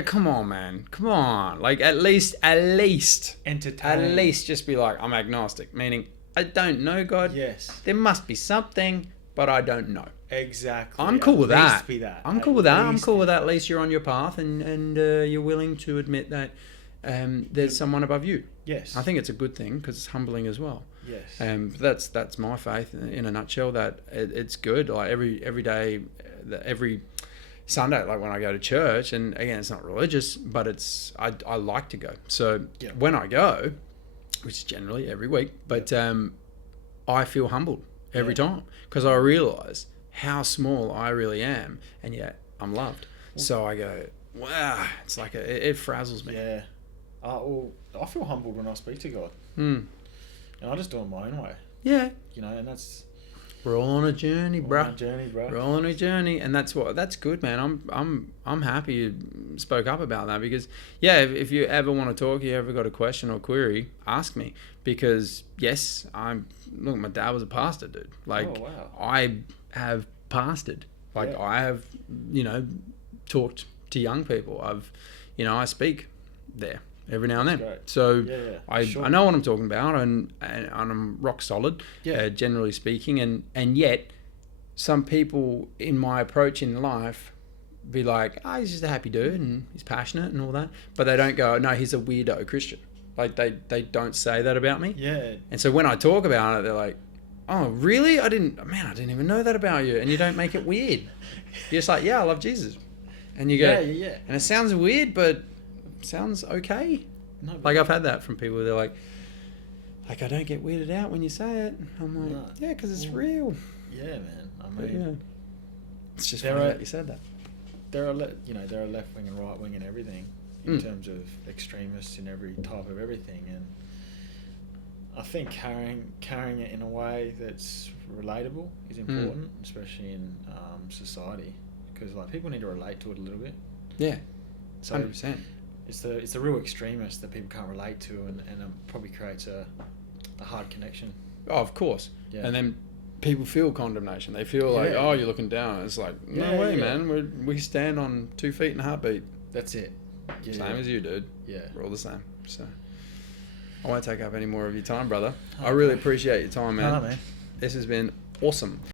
come on, man, come on. Like at least entertain. At least just be like, I'm agnostic, meaning I don't know God. Yes. There must be something, but I don't know. Exactly. I'm cool with that. I'm cool with that. At I'm cool with that. At least you're on your path and you're willing to admit that there's someone above you. Yes. I think it's a good thing because it's humbling as well. Yes. That's my faith in a nutshell. That it's good. Like every day, every Sunday, like when I go to church, and again, it's not religious, but it's I like to go. So when I go, which is generally every week, but I feel humbled every time because I realise how small I really am, and yet I'm loved. So I go, wow, it's like it frazzles me. Yeah. Well, I feel humbled when I speak to God, and I just do it my own way. Yeah. You know, and that's. We're all on a journey, bro. We're all on a journey, and that's good, man. I'm happy you spoke up about that because if you ever want to talk, you ever got a question or query, ask me because my dad was a pastor, dude. Like I have pastored, like I have, talked to young people. I speak there every now and then. So I know what I'm talking about, and I'm rock solid, generally speaking. And yet, some people in my approach in life be like, he's just a happy dude and he's passionate and all that. But they don't go, no, he's a weirdo Christian. Like they don't say that about me. Yeah. And so when I talk about it, they're like, oh, really? I didn't even know that about you. And you don't make it weird. You're just like, I love Jesus. And you go, and it sounds weird, but sounds okay. No, like I've had that from people. They're like I don't get weirded out when you say it. I'm like, because it's real. Yeah, man. I mean, it's just funny that you said that. There are left wing and right wing and everything in terms of extremists in every type of everything, and I think carrying it in a way that's relatable is important, especially in society, because like people need to relate to it a little bit. Yeah, so 100%. It's the real extremists that people can't relate to, and probably creates a hard connection. Oh, of course. Yeah. And then people feel condemnation. They feel like, you're looking down. It's like, no way, man. We stand on 2 feet in a heartbeat. That's it. Same as you, dude. Yeah. We're all the same. So. I won't take up any more of your time, brother. I really appreciate your time, man. No, man. This has been awesome.